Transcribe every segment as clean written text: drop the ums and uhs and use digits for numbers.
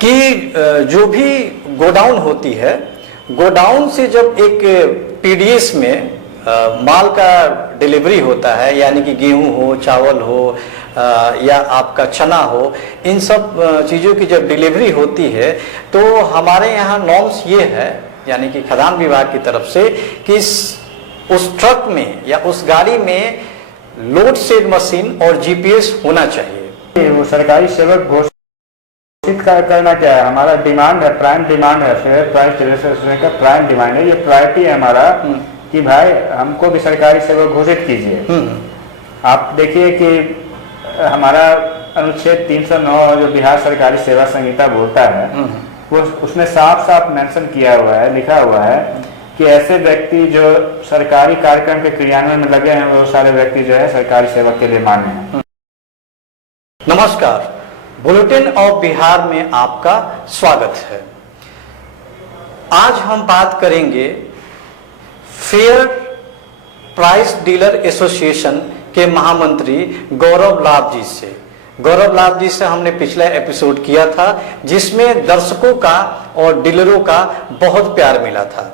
कि जो भी गोडाउन होती है, गोडाउन से जब एक पीडीएस में माल का डिलीवरी होता है, यानी कि गेहूं हो, चावल हो या आपका चना हो, इन सब चीज़ों की जब डिलीवरी होती है तो हमारे यहाँ नॉर्म्स ये है, यानी कि खदान विभाग की तरफ से, कि उस ट्रक में या उस गाड़ी में लोड शेड मशीन और जीपीएस होना चाहिए। वो सरकारी सेवक घोषित करना क्या है, हमारा डिमांड है, प्राइम डिमांड है, फेयर प्राइस रेजिस्ट्रेशन का प्राइम डिमांड है, ये प्रायोरिटी है हमारा कि भाई हमको भी सरकारी सेवक घोषित कीजिए। आप देखिए कि हमारा अनुच्छेद 309 जो बिहार सरकारी सेवा संहिता बोलता है, वो उसमें साफ साफ मेंशन किया हुआ है, लिखा हुआ है कि ऐसे व्यक्ति जो सरकारी कार्यक्रम के क्रियान्वयन में लगे हैं वो सारे व्यक्ति जो है सरकारी सेवक के लिए मान्य हैं। नमस्कार, बुलेटिन ऑफ बिहार में आपका स्वागत है। आज हम बात करेंगे फेयर प्राइस डीलर एसोसिएशन के महामंत्री गौरव लाभ जी से। गौरव लाभ जी से हमने पिछला एपिसोड किया था, जिसमें दर्शकों का और डीलरों का बहुत प्यार मिला था,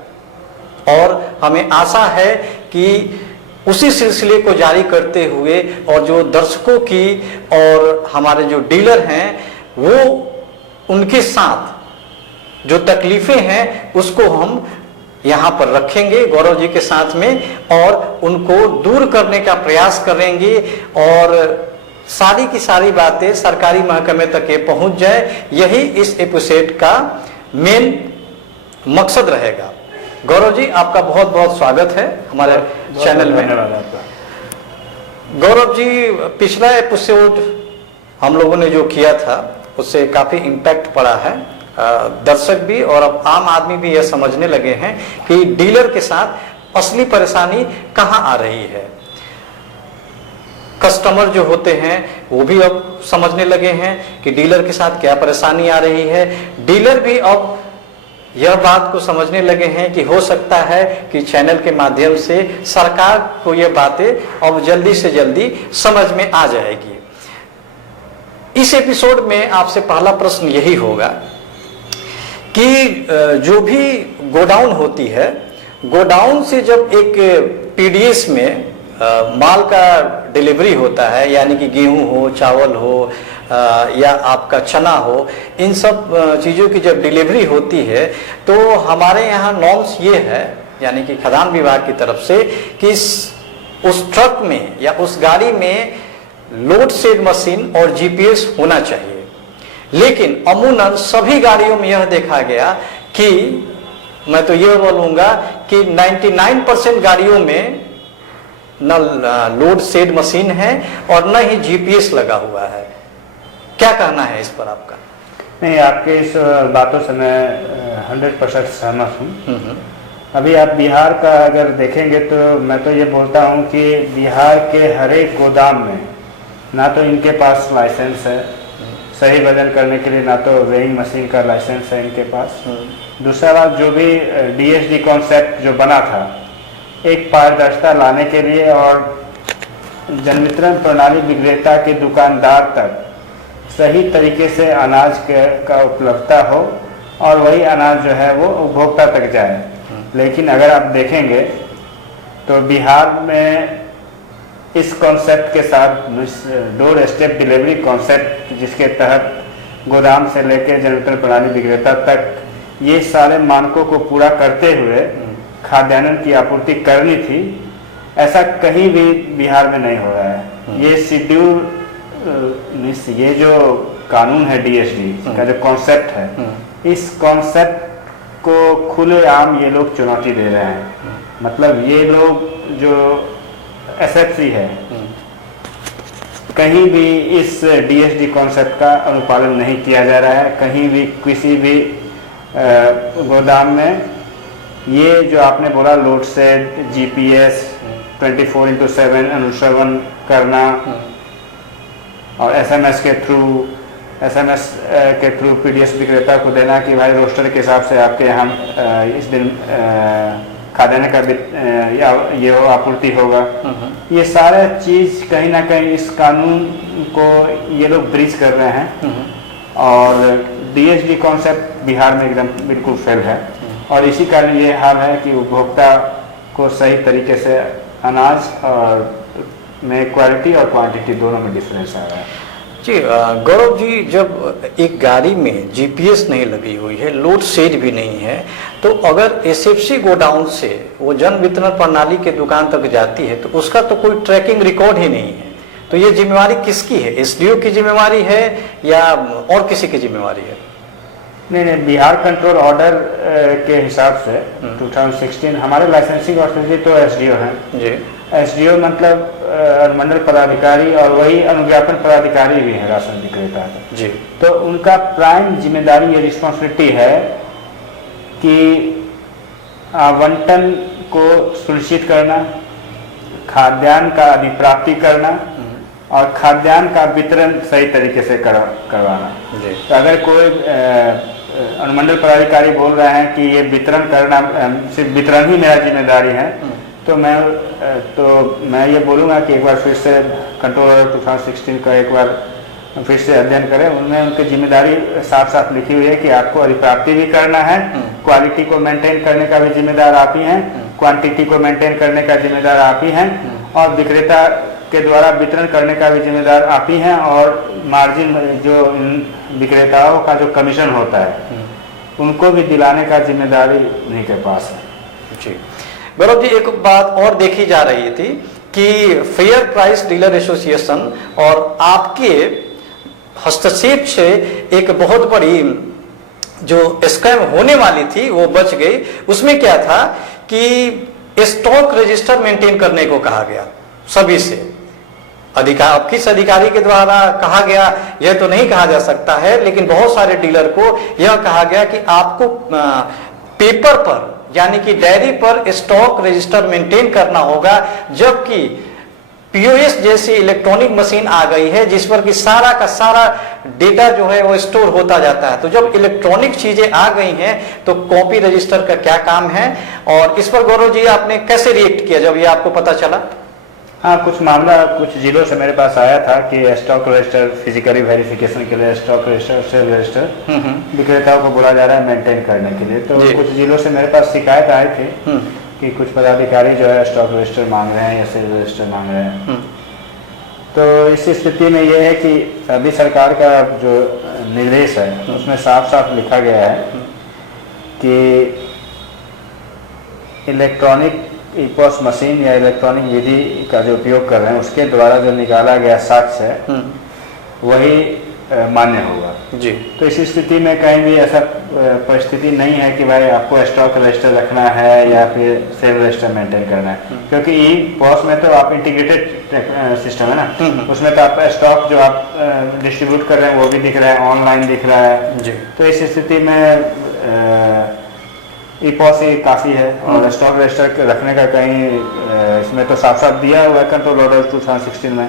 और हमें आशा है कि उसी सिलसिले को जारी करते हुए और जो दर्शकों की और हमारे जो डीलर हैं वो उनके साथ जो तकलीफें हैं उसको हम यहाँ पर रखेंगे गौरव जी के साथ में, और उनको दूर करने का प्रयास करेंगे और सारी की सारी बातें सरकारी महकमे तक ये पहुँच जाए, यही इस एपिसोड का मेन मकसद रहेगा। गौरव जी, आपका बहुत बहुत स्वागत है हमारे चैनल में। गौरव जी, पिछला एपिसोड हम लोगों ने जो किया था उससे काफ़ी इम्पैक्ट पड़ा है, दर्शक भी और अब आम आदमी भी यह समझने लगे हैं कि डीलर के साथ असली परेशानी कहाँ आ रही है। कस्टमर जो होते हैं वो भी अब समझने लगे हैं कि डीलर के साथ क्या परेशानी आ रही है। डीलर भी अब यह बात को समझने लगे हैं कि हो सकता है कि चैनल के माध्यम से सरकार को यह बातें अब जल्दी से जल्दी समझ में आ जाएगी। इस एपिसोड में आपसे पहला प्रश्न यही होगा कि जो भी गोडाउन होती है, गोडाउन से जब एक पीडीएस में माल का डिलीवरी होता है, यानी कि गेहूं हो, चावल हो या आपका चना हो, इन सब चीज़ों की जब डिलीवरी होती है तो हमारे यहाँ नॉर्म्स ये है, यानी कि खदान विभाग की तरफ से, कि उस ट्रक में या उस गाड़ी में लोड शेड मशीन और जीपीएस होना चाहिए। लेकिन अमूमन सभी गाड़ियों में यह देखा गया कि मैं तो ये बोलूँगा कि 99% गाड़ियों में न लोड शेड मशीन है और न ही जीपीएस लगा हुआ है। क्या कहना है इस पर आपका? नहीं, आपके इस बातों से मैं 100% सहमत हूँ। अभी आप बिहार का अगर देखेंगे तो मैं तो ये बोलता हूँ कि बिहार के हर एक गोदाम में ना तो इनके पास लाइसेंस है सही वजन करने के लिए, ना तो वेइंग मशीन का लाइसेंस है इनके पास। दूसरा बात, जो भी डीएसडी कॉन्सेप्ट जो बना था एक पारदर्शिता लाने के लिए और जनवितरण प्रणाली विक्रेता के दुकानदार तक सही तरीके से अनाज का उपलब्धता हो और वही अनाज जो है वो उपभोक्ता तक जाए। लेकिन अगर आप देखेंगे तो बिहार में इस कॉन्सेप्ट के साथ डोर स्टेप डिलीवरी कॉन्सेप्ट, जिसके तहत गोदाम से लेकर जनवितरण प्रणाली विक्रेता तक ये सारे मानकों को पूरा करते हुए खाद्यान्न की आपूर्ति करनी थी, ऐसा कहीं भी बिहार में नहीं हो रहा है। ये शेड्यूल, ये जो कानून है डीएसडी का जो कॉन्सेप्ट है, इस कॉन्सेप्ट को खुलेआम ये लोग चुनौती दे रहे हैं। मतलब ये लोग जो एसएफसी है, कहीं भी इस डीएसडी कॉन्सेप्ट का अनुपालन नहीं किया जा रहा है। कहीं भी किसी भी गोदाम में ये जो आपने बोला लोड शेड, जीपीएस, 24/7 अनुश्रवण करना और एसएमएस के थ्रू पीडीएस विक्रेता को देना कि भाई रोस्टर के हिसाब से आपके यहाँ इस दिन खाद्यान्न का ये हो आपूर्ति होगा। ये सारा चीज कहीं ना कहीं इस कानून को ये लोग ब्रीच कर रहे हैं और डीएसडी कॉन्सेप्ट बिहार में एकदम बिल्कुल फेल है और इसी कारण ये हाल है कि उपभोक्ता को सही तरीके से अनाज और में क्वालिटी और क्वांटिटी दोनों में डिफरेंस आ रहा है। जी गौरव जी, जब एक गाड़ी में जीपीएस नहीं लगी हुई है, लोड शेड भी नहीं है, तो अगर एसएफसी गोडाउन से वो जन वितरण प्रणाली के दुकान तक जाती है तो उसका तो कोई ट्रैकिंग रिकॉर्ड ही नहीं है, तो ये जिम्मेवारी किसकी है? एसडीओ की जिम्मेवारी है या और किसी की जिम्मेवारी है? नहीं, बिहार कंट्रोल ऑर्डर के हिसाब से 2016 हमारे लाइसेंसिंग अथॉरिटी तो एसडीओ हैं जी। एसडीओ मतलब अनुमंडल पदाधिकारी और वही अनुज्ञापन पदाधिकारी भी है राशन विक्रेता जी। तो उनका प्राइम जिम्मेदारी ये रिस्पॉन्सिबिलिटी है कि आवंटन को सुनिश्चित करना, खाद्यान्न का अधिप्राप्ति करना और खाद्यान्न का वितरण सही तरीके से करवाना। तो अगर कोई अनुमंडल पदाधिकारी बोल रहे हैं कि ये वितरण करना, सिर्फ वितरण ही मेरा जिम्मेदारी है, तो मैं ये बोलूँगा कि एक बार फिर से कंट्रोल ऑर्डर 2016 का एक बार फिर से अध्ययन करें। उनमें उनकी जिम्मेदारी साफ साफ लिखी हुई है कि आपको अधिप्राप्ति भी करना है, क्वालिटी को मेंटेन करने का भी जिम्मेदार आप ही हैं, क्वांटिटी को मेंटेन करने का जिम्मेदार आप ही हैं और विक्रेता के द्वारा वितरण करने का भी जिम्मेदार आप ही हैं और मार्जिन जो विक्रेताओं का जो कमीशन होता है उनको भी दिलाने का जिम्मेदारी उन्हीं के पास है जी। गौरव जी, एक बात और देखी जा रही थी कि फेयर प्राइस डीलर एसोसिएशन और आपके हस्तक्षेप से एक बहुत बड़ी जो स्कैम होने वाली थी वो बच गई। उसमें क्या था कि स्टॉक रजिस्टर मेंटेन करने को कहा गया सभी से। किस अधिकारी के द्वारा कहा गया यह तो नहीं कहा जा सकता है, लेकिन बहुत सारे डीलर को यह कहा गया कि आपको पेपर पर यानी कि डायरी पर स्टॉक रजिस्टर मेंटेन करना होगा, जबकि पीओएस जैसी इलेक्ट्रॉनिक मशीन आ गई है जिस पर कि सारा का सारा डेटा जो है वो स्टोर होता जाता है। तो जब इलेक्ट्रॉनिक चीजें आ गई हैं तो कॉपी रजिस्टर का क्या काम है, और इस पर गौरव जी आपने कैसे रिएक्ट किया जब ये आपको पता चला? हाँ, कुछ मामला कुछ जिलों से मेरे पास आया था कि स्टॉक रजिस्टर फिजिकली वेरिफिकेशन के लिए स्टॉक रजिस्टर सेल रजिस्टर विक्रेताओं को बोला जा रहा है मेंटेन करने के लिए। तो कुछ जिलों से मेरे पास शिकायत आए थे कि कुछ पदाधिकारी जो है स्टॉक रजिस्टर मांग रहे हैं या सेल रजिस्टर मांग रहे हैं। तो इस स्थिति में यह है कि अभी सरकार का जो निर्देश है उसमें साफ साफ लिखा गया है कि इलेक्ट्रॉनिक ईपॉस मशीन या इलेक्ट्रॉनिक विधि का जो उपयोग कर रहे हैं उसके द्वारा जो निकाला गया साक्ष्य है वही मान्य होगा जी। तो इस स्थिति में कहीं भी ऐसा परिस्थिति नहीं है कि भाई आपको स्टॉक रजिस्टर रखना है या फिर सेल रजिस्टर मेंटेन करना है, क्योंकि ई पॉस में तो आप इंटीग्रेटेड सिस्टम है ना, उसमें तो आप स्टॉक जो आप डिस्ट्रीब्यूट कर रहे हैं वो भी दिख रहा है, ऑनलाइन दिख रहा है जी। तो इस स्थिति में ई पॉस ही काफ़ी है और स्टॉक रजिस्टर रखने का कहीं इसमें तो साफ साफ दिया हुआ है कंट्रोल ऑर्डर 2016 में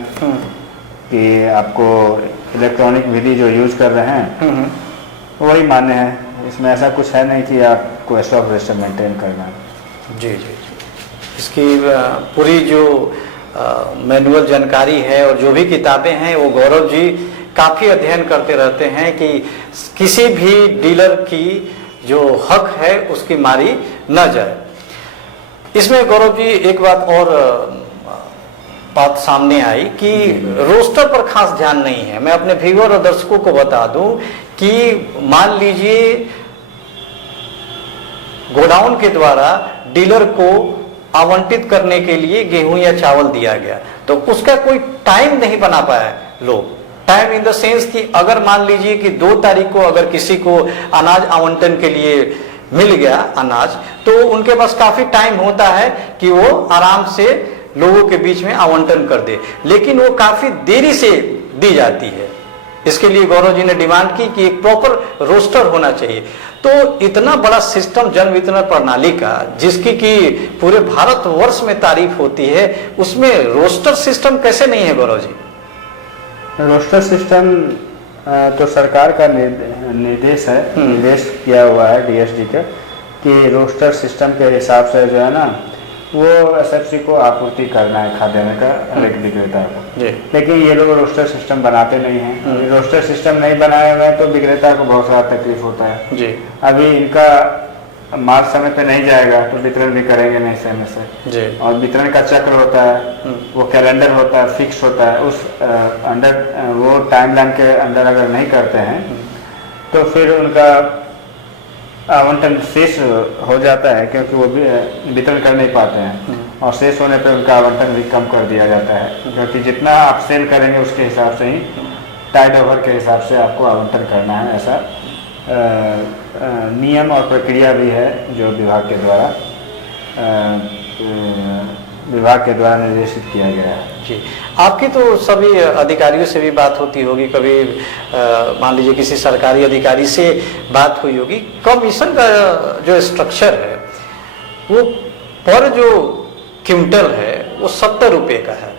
कि आपको इलेक्ट्रॉनिक विधि जो यूज कर रहे हैं वही मान्य है। इसमें ऐसा कुछ है नहीं कि आपको स्टॉक रजिस्टर मेंटेन करना है। जी जी जी, इसकी पूरी जो मैनुअल जानकारी है और जो भी किताबें हैं वो गौरव जी काफ़ी अध्ययन करते रहते हैं कि किसी भी डीलर की जो हक है उसकी मारी न जाए। इसमें गौरव जी एक बात सामने आई कि रोस्टर पर खास ध्यान नहीं है। मैं अपने व्यूअर और दर्शकों को बता दूं कि मान लीजिए गोडाउन के द्वारा डीलर को आवंटित करने के लिए गेहूं या चावल दिया गया, तो उसका कोई टाइम नहीं बना पाया लोग। टाइम इन द सेंस कि अगर मान लीजिए कि 2 तारीख को अगर किसी को अनाज आवंटन के लिए मिल गया अनाज, तो उनके पास काफी टाइम होता है कि वो आराम से लोगों के बीच में आवंटन कर दे, लेकिन वो काफी देरी से दी जाती है। इसके लिए गौरव जी ने डिमांड की कि एक प्रॉपर रोस्टर होना चाहिए। तो इतना बड़ा सिस्टम जन वितरण प्रणाली का जिसकी कि पूरे भारतवर्ष में तारीफ होती है, उसमें रोस्टर सिस्टम कैसे नहीं है गौरव जी? रोस्टर सिस्टम तो सरकार का निर्देश है, निर्देश किया हुआ है डीएसडी का कि रोस्टर सिस्टम के हिसाब से जो है ना वो एसएफसी को आपूर्ति करना है खाद्यान्न का हर एक विक्रेता को। जी। लेकिन ये लोग रोस्टर सिस्टम बनाते नहीं हैं। रोस्टर सिस्टम नहीं बनाए हुए तो विक्रेता को बहुत सारा तकलीफ होता है। जी। अभी इनका माल समय पे नहीं जाएगा तो वितरण भी करेंगे नहीं समय से। जी। और वितरण का चक्र होता है, वो कैलेंडर होता है, फिक्स होता है, उस अंडर वो टाइमलाइन के अंदर अगर नहीं करते हैं तो फिर उनका आवंटन शेष हो जाता है, क्योंकि वो वितरण कर नहीं पाते हैं और शेष होने पर उनका आवंटन भी कम कर दिया जाता है, क्योंकि जितना आप सेल करेंगे उसके हिसाब से ही टाइड ओवर के हिसाब से आपको आवंटन करना है। ऐसा नियम और प्रक्रिया भी है जो विभाग के द्वारा निर्देशित किया गया है। जी। आपकी तो सभी अधिकारियों से भी बात होती होगी, कभी मान लीजिए किसी सरकारी अधिकारी से बात हुई होगी। कमीशन का जो स्ट्रक्चर है वो पर जो क्विंटल है वो 70 रुपये का है,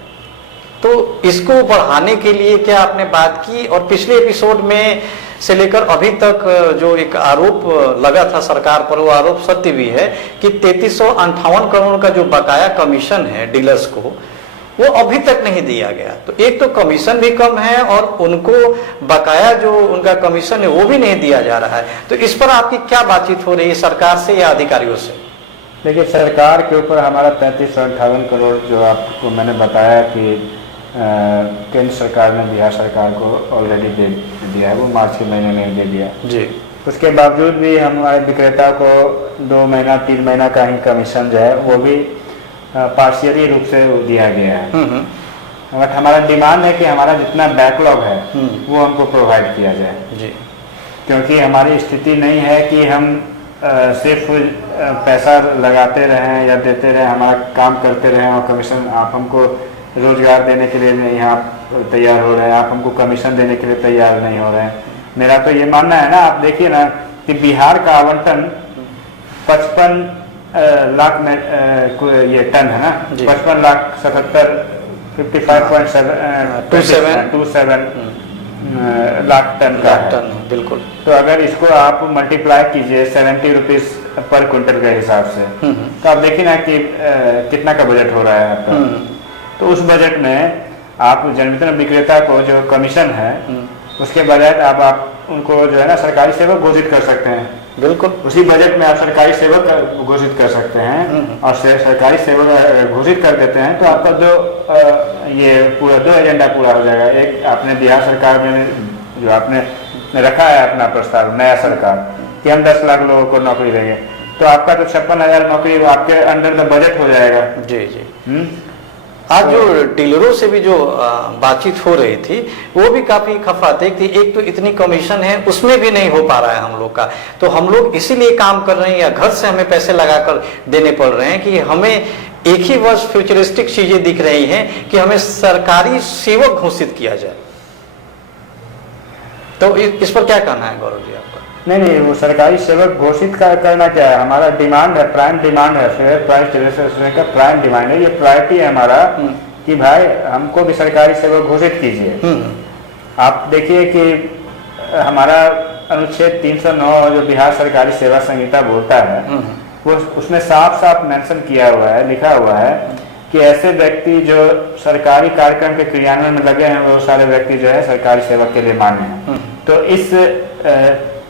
तो इसको बढ़ाने के लिए क्या आपने बात की? और पिछले एपिसोड में से लेकर अभी तक जो एक आरोप लगा था सरकार पर, वो आरोप सत्य भी है कि 3358 करोड़ का जो बकाया कमीशन है डीलर्स को, वो अभी तक नहीं दिया गया। तो एक तो कमीशन भी कम है और उनको बकाया जो उनका कमीशन है वो भी नहीं दिया जा रहा है। तो इस पर आपकी क्या बातचीत हो रही है सरकार से या अधिकारियों से? देखिए, सरकार के ऊपर हमारा 3358 करोड़ जो आपको मैंने बताया कि केंद्र सरकार ने बिहार सरकार को ऑलरेडी दे दिया है, वो मार्च के महीने में दे दिया जी। उसके बावजूद भी हमारे विक्रेता को 2 महीना 3 महीना का ही कमीशन जो है वो भी पार्शियली रूप से दिया गया है। बट हमारा डिमांड है कि हमारा जितना बैकलॉग है वो हमको प्रोवाइड किया जाए जी, क्योंकि हमारी स्थिति नहीं है कि हम सिर्फ पैसा लगाते रहें या देते रहें, हमारा काम करते रहें और कमीशन आप हमको रोजगार देने के लिए नहीं आप तैयार हो रहे हैं, आप हमको कमीशन देने के लिए तैयार नहीं हो रहे हैं। मेरा तो ये मानना है ना, आप देखिए ना कि बिहार का आवंटन 55 लाख में ये टन है ना, 55 लाख 77 55.27 लाख टन का है। बिल्कुल। तो अगर इसको आप मल्टीप्लाई कीजिए 70 रुपीज पर क्विंटल के हिसाब से, तो आप देखिए ना कि कितना का बजट हो रहा है आपका। तो उस बजट में आप जन वितरण विक्रेता को जो कमीशन है उसके बजाय आप उनको जो है ना सरकारी सेवक घोषित कर सकते हैं। बिल्कुल। उसी बजट में आप सरकारी सेवक घोषित कर सकते हैं और सरकारी सेवक घोषित कर देते हैं तो आपका जो ये पूरा 2 एजेंडा पूरा हो जाएगा। एक आपने बिहार सरकार में जो आपने रखा है अपना प्रस्ताव, नया सरकार कि हम 10 लाख लोगों को नौकरी देंगे, तो आपका तो 56,000 नौकरी आपके अंडर द बजट हो जाएगा। जी जी। आज जो डीलरों से भी जो बातचीत हो रही थी वो भी काफी खफातेक थी। एक तो इतनी कमीशन है उसमें भी नहीं हो पा रहा है हम लोग का, तो हम लोग इसीलिए काम कर रहे हैं या घर से हमें पैसे लगाकर देने पड़ रहे हैं कि हमें एक ही वर्ष फ्यूचरिस्टिक चीजें दिख रही हैं कि हमें सरकारी सेवक घोषित किया जाए। तो इस पर क्या कहना है गौरव जी आपका? नहीं, वो सरकारी सेवक घोषित करना क्या है, हमारा डिमांड है, प्राइम डिमांड है, फेयर प्राइस डिलीवरी का प्राइम डिमांड है, ये प्रायोरिटी है हमारा कि भाई हमको भी सरकारी सेवक घोषित कीजिए। आप देखिए कि हमारा अनुच्छेद 309 जो बिहार सरकारी सेवा संहिता बोलता है वो उसमें साफ साफ मेंशन किया हुआ है, लिखा हुआ है कि ऐसे व्यक्ति जो सरकारी कार्यक्रम के क्रियान्वयन में लगे हैं वो सारे व्यक्ति जो है सरकारी सेवक के लिए मान्य हैं। तो इस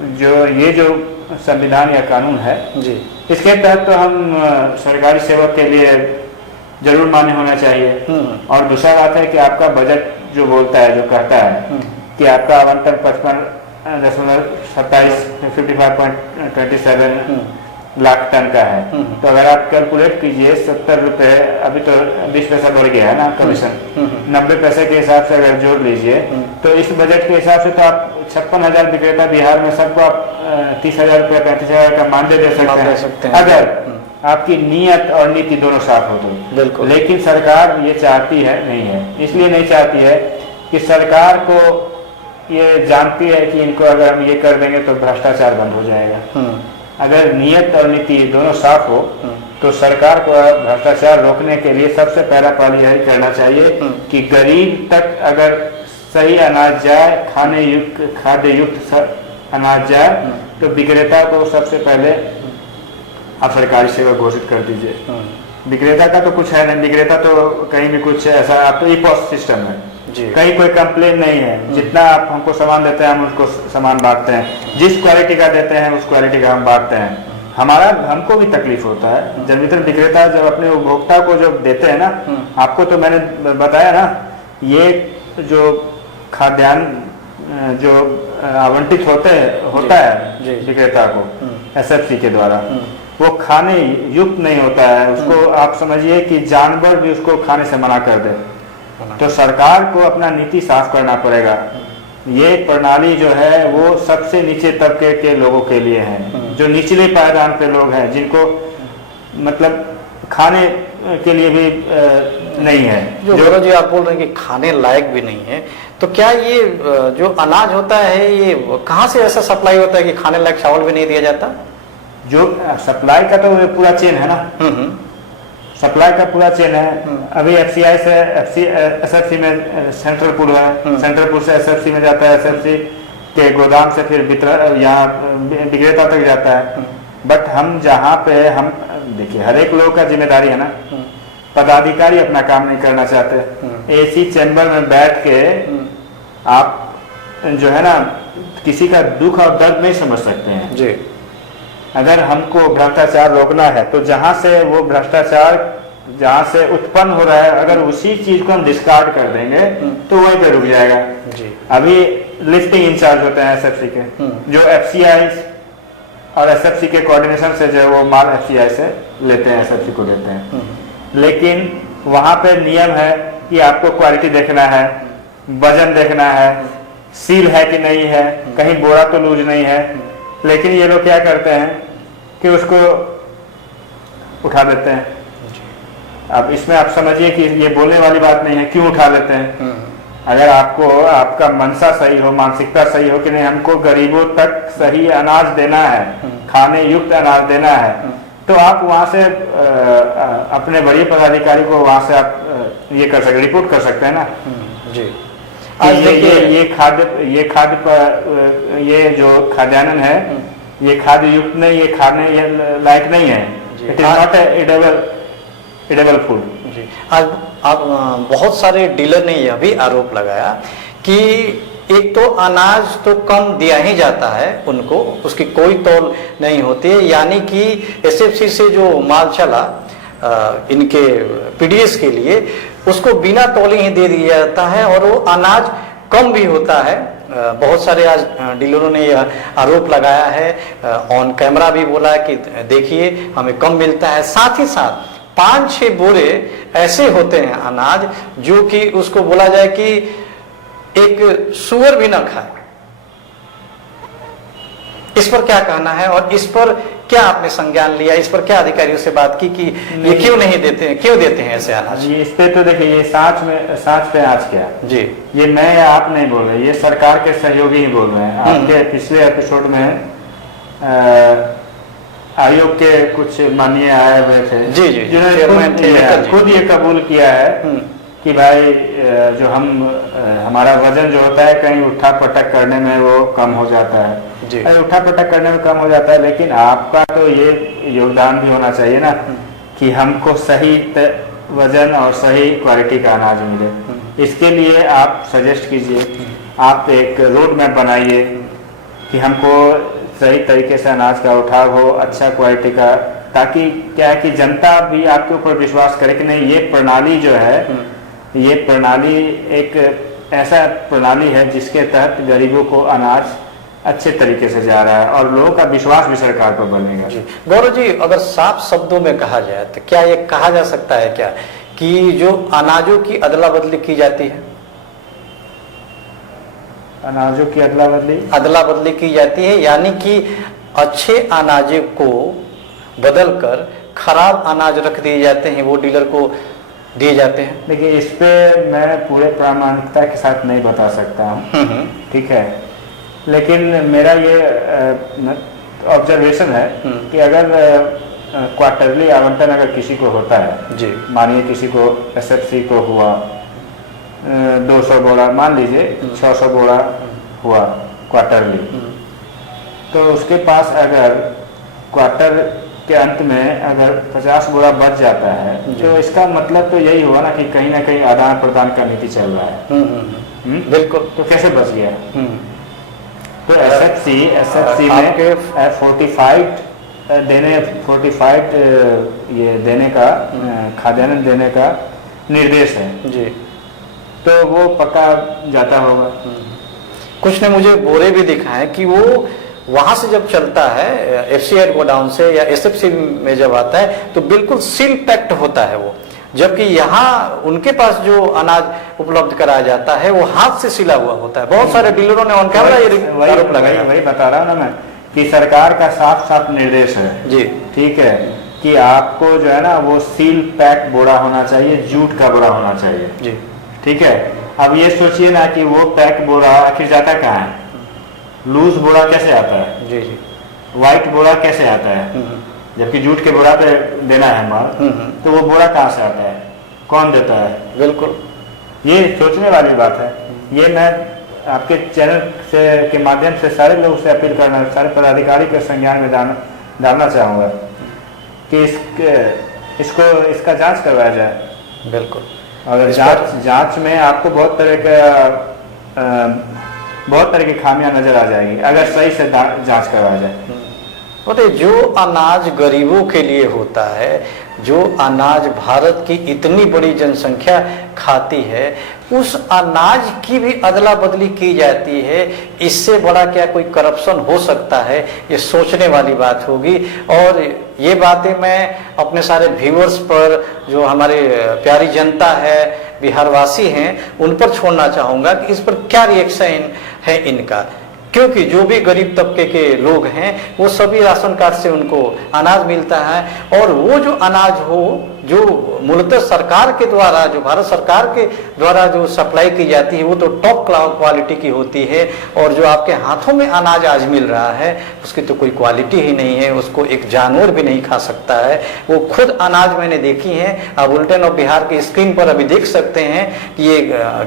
ये जो संविधान या कानून है जी, इसके तहत तो हम सरकारी सेवक के लिए जरूर मान्य होना चाहिए। और दूसरा बात है कि आपका बजट जो बोलता है, जो कहता है कि आपका आवंटन 55.27 लाख टन का है, तो अगर आप कैलकुलेट कीजिए 70 रुपये, अभी तो 20 पैसा बढ़ गया है ना कमीशन, 90 पैसे के हिसाब से अगर जोड़ लीजिए तो इस बजट के हिसाब से तो आप 56,000 विक्रेता बिहार में सबको आप 30,000 रुपये 35,000 का मानदेय दे सकते हैं अगर आपकी नीयत और नीति दोनों साफ हो तो। बिल्कुल। लेकिन सरकार ये चाहती है नहीं है, इसलिए नहीं चाहती है कि सरकार को ये जानती है कि इनको अगर हम ये कर देंगे तो भ्रष्टाचार बंद हो जाएगा। अगर नियत और नीति दोनों साफ हो तो सरकार को भ्रष्टाचार रोकने के लिए सबसे पहला पहल यही करना चाहिए कि गरीब तक अगर सही अनाज जाए, खाद्य युक्त अनाज जाए, तो विक्रेता को सबसे पहले आप सरकारी सेवा घोषित कर दीजिए। विक्रेता का तो कुछ है नहीं, विक्रेता तो कहीं भी कुछ ऐसा, आप तो ई पॉस सिस्टम है जी। कहीं कोई कंप्लेन नहीं है, जितना आप हमको सामान देते हैं हम उसको सामान बांटते हैं, जिस क्वालिटी का देते हैं उस क्वालिटी का हम बांटते हैं। हमको भी तकलीफ होता है जब इधर विक्रेता जब अपने उपभोक्ता को जब देते हैं ना, आपको तो मैंने बताया ना, ये जो खाद्यान्न जो आवंटित होता है विक्रेता को एसएफसी के द्वारा, वो खाने युक्त नहीं होता है, उसको आप समझिए कि जानवर भी उसको खाने से मना कर दे। तो सरकार को अपना नीति साफ करना पड़ेगा। ये प्रणाली जो है वो सबसे नीचे तबके के लोगों के लिए है, जो निचले पायदान पे लोग हैं, जिनको मतलब खाने के लिए भी नहीं है। जो जी आप बोल रहे हैं कि खाने लायक भी नहीं है, तो क्या ये जो अनाज होता है ये कहाँ से ऐसा सप्लाई होता है कि खाने लायक चावल भी नहीं दिया जाता? जो सप्लाई का तो पूरा चेन है ना, सप्लाई का पूरा चेन है। अभी एफसीआई से एसएफसी में सेंट्रल पुल है, सेंट्रल पुल से एसएफसी में जाता है, एसएफसी के गोदाम से फिर यहाँ विक्रेता तक जाता है। बट हम जहाँ पे हम देखिए, हर एक लोग का जिम्मेदारी है ना, पदाधिकारी अपना काम नहीं करना चाहते। एसी चैम्बर में बैठ के आप जो है ना किसी का दुख और दर्द नहीं समझ सकते हैं जी। अगर हमको भ्रष्टाचार रोकना है तो जहां से वो भ्रष्टाचार जहां से उत्पन्न हो रहा है, अगर उसी चीज को हम डिस्कार्ड कर देंगे तो वहीं पे रुक जाएगा जी। अभी लिफ्टिंग इंचार्ज होते हैं एसएफसी के, जो एफसीआई और एसएफसी के कोऑर्डिनेशन से जो वो माल एफसीआई से लेते हैं, एसएफसी को देते हैं। लेकिन वहां पे नियम है कि आपको क्वालिटी देखना है, वजन देखना है, सील है कि नहीं है, कहीं बोरा तो लूज नहीं है। लेकिन ये लोग क्या करते हैं कि उसको उठा देते हैं। अब इसमें आप समझिए कि ये बोलने वाली बात नहीं है, क्यों उठा देते हैं। अगर आपको आपका मनसा सही हो, मानसिकता सही हो कि नहीं हमको गरीबों तक सही अनाज देना है, खाने युक्त अनाज देना है, तो आप वहां से अपने बड़े पदाधिकारी को वहां से आप ये कर सकते, रिपोर्ट कर सकते हैं ना जी। ये जो खाद्यान्न है ये खाद्य युक्त नहीं, ये खाने लायक नहीं है। It is not edible food. जी। आज आप बहुत सारे डीलर ने यह भी आरोप लगाया कि एक तो अनाज तो कम दिया ही जाता है उनको, उसकी कोई तौल नहीं होती है, यानी कि एसएफसी से जो माल चला इनके पीडीएस के लिए उसको बिना तौले ही दे दिया जाता है और वो अनाज कम भी होता है। बहुत सारे आज डीलरों ने यह आरोप लगाया है, ऑन कैमरा भी बोला कि देखिए हमें कम मिलता है। साथ ही साथ 5-6 बोरे ऐसे होते हैं अनाज जो कि उसको बोला जाए कि एक सुअर भी ना खाए। इस पर क्या कहना है और इस पर क्या आपने संज्ञान लिया, इस पर क्या अधिकारियों से बात की कि ये क्यों नहीं देते हैं, क्यों देते हैं ऐसे अनाज? ये इस पे तो देखिए, ये सांच पे आज क्या जी, ये मैं या आप नहीं बोल रहे, ये सरकार के सहयोगी ही बोल रहे हैं। आपके पिछले एपिसोड में आयोग के कुछ माननीय आए हुए थे जी जी, जिन्होंने खुद ये कबूल किया है कि भाई जो हमारा वजन जो होता है कहीं उठा पटक करने में वो कम हो जाता है जी। उठा पटक करने में कम हो जाता है, लेकिन आपका तो ये योगदान भी होना चाहिए ना कि हमको सही वजन और सही क्वालिटी का अनाज मिले। इसके लिए आप सजेस्ट कीजिए, आप एक रोड मैप बनाइए कि हमको सही तरीके से अनाज का उठाव हो, अच्छा क्वालिटी का, ताकि क्या है कि जनता भी आपके ऊपर विश्वास करे कि नहीं ये प्रणाली जो है, ये प्रणाली एक ऐसा प्रणाली है जिसके तहत गरीबों को अनाज अच्छे तरीके से जा रहा है और लोगों का विश्वास भी सरकार पर बनेगा। गौरव जी, अगर साफ शब्दों में कहा जाए तो क्या ये कहा जा सकता है क्या कि जो अनाजों की अदला बदली की जाती है, अनाजों की अदला बदली की जाती है, यानी कि अच्छे अनाजों को बदलकर खराब अनाज रख दिए जाते हैं, वो डीलर को दिए जाते हैं? देखिए, इस पे मैं पूरे प्रामाणिकता के साथ नहीं बता सकता हूँ, ठीक है, लेकिन मेरा ये ऑब्जर्वेशन है कि अगर क्वार्टरली आवंटन अगर किसी को होता है जी, मानिए किसी को एसएफसी को हुआ 200 बोरा, मान लीजिए 600 बोरा हुआ क्वार्टरली, तो उसके पास अगर क्वार्टर के अंत में अगर 50 बोरा बच जाता है तो इसका मतलब तो यही हुआ ना कि कहीं ना कहीं आदान प्रदान का नीति चल रहा है। बिल्कुल। तो कैसे बच गया? तो एसएफसी में फोर्टिफाइड ये देने का खाद्यान्न देने का निर्देश है जी। तो वो पक्का जाता होगा। कुछ ने मुझे बोरे भी दिखाए कि वो वहां से जब चलता है एफसीआई गोडाउन से या एसएफसी में जब आता है तो बिल्कुल सील पैक्ड होता है वो, जबकि यहाँ उनके पास जो अनाज उपलब्ध कराया जाता है वो हाथ से सिला हुआ होता है। बहुत सारे डीलरों ने ऑन कैमरा ये आरोप लगाया। वही बता रहा हूँ ना मैं कि सरकार का साफ साफ निर्देश है जी, ठीक है, कि आपको जो है ना वो सील पैक बोरा होना चाहिए, जूट का बोरा होना चाहिए जी, ठीक है। अब ये सोचिए ना कि वो पैक बोरा आखिर जाता कहाँ है? लूज बोरा कैसे आता है? जी जी, व्हाइट बोरा कैसे आता है? जबकि जूट के बोरा पे देना है माल, तो वो बोरा कहाँ से आता है? कौन देता है? बिल्कुल ये सोचने वाली बात है। ये मैं आपके चैनल से के माध्यम से सारे लोग से अपील करना, सारे पदाधिकारी के संज्ञान में डालना चाहूँगा कि इसका जांच करवाया जाए। बिल्कुल। अगर जांच में आपको बहुत तरह की खामियां नजर आ जाएगी अगर सही से जांच करवाया जाए। बोले जो अनाज गरीबों के लिए होता है, जो अनाज भारत की इतनी बड़ी जनसंख्या खाती है, उस अनाज की भी अदला बदली की जाती है, इससे बड़ा क्या कोई करप्शन हो सकता है? ये सोचने वाली बात होगी। और ये बातें मैं अपने सारे व्यूअर्स पर, जो हमारे प्यारी जनता है, बिहारवासी हैं, उन पर छोड़ना चाहूँगा कि इस पर क्या रिएक्शन है इनका, क्योंकि जो भी गरीब तबके के लोग हैं वो सभी राशन कार्ड से उनको अनाज मिलता है। और वो जो अनाज हो जो मूलतः सरकार के द्वारा, जो भारत सरकार के द्वारा जो सप्लाई की जाती है, वो तो टॉप क्वालिटी की होती है। और जो आपके हाथों में अनाज आज मिल रहा है उसकी तो कोई क्वालिटी ही नहीं है, उसको एक जानवर भी नहीं खा सकता है। वो खुद अनाज मैंने देखी है, आप बुलेटिन ऑफ बिहार की स्क्रीन पर अभी देख सकते हैं कि ये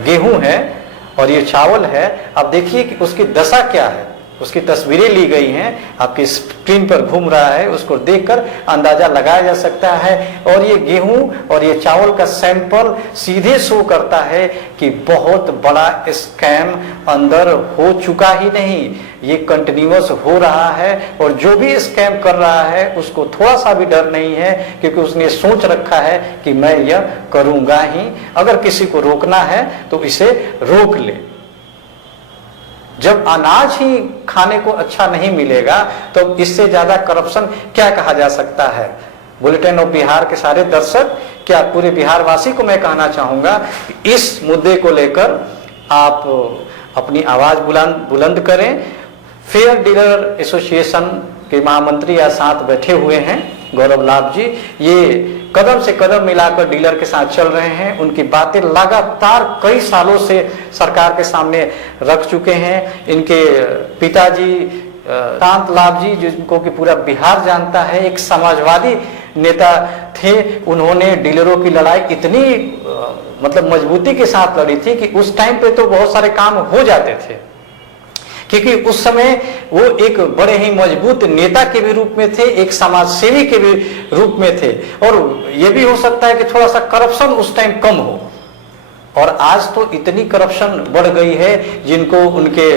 गेहूं है और ये चावल है। अब देखिए कि उसकी दशा क्या है, उसकी तस्वीरें ली गई हैं, आपकी स्क्रीन पर घूम रहा है, उसको देखकर अंदाजा लगाया जा सकता है। और ये गेहूं और ये चावल का सैंपल सीधे शो करता है कि बहुत बड़ा स्कैम अंदर हो चुका ही नहीं, ये कंटिन्यूअस हो रहा है। और जो भी स्कैम कर रहा है उसको थोड़ा सा भी डर नहीं है, क्योंकि उसने सोच रखा है कि मैं यह करूंगा ही, अगर किसी को रोकना है तो इसे रोक ले। जब अनाज ही खाने को अच्छा नहीं मिलेगा तो इससे ज्यादा करप्शन क्या कहा जा सकता है? बुलेटिन ऑफ बिहार के सारे दर्शक, क्या पूरे बिहार वासी को मैं कहना चाहूंगा कि इस मुद्दे को लेकर आप अपनी आवाज बुलंद करें। फेयर डीलर एसोसिएशन के महामंत्री आज साथ बैठे हुए हैं गौरव लाभ जी, ये कदम से कदम मिलाकर डीलर के साथ चल रहे हैं। उनकी बातें लगातार कई सालों से सरकार के सामने रख चुके हैं। इनके पिताजी कांत लाभ जी, जिनको कि पूरा बिहार जानता है, एक समाजवादी नेता थे। उन्होंने डीलरों की लड़ाई इतनी मतलब मजबूती के साथ लड़ी थी कि उस टाइम पे तो बहुत सारे काम हो जाते थे, क्योंकि उस समय वो एक बड़े ही मजबूत नेता के भी रूप में थे, एक समाज सेवी के भी रूप में थे। और ये भी हो सकता है कि थोड़ा सा करप्शन उस टाइम कम हो। और आज तो इतनी करप्शन बढ़ गई है, जिनको उनके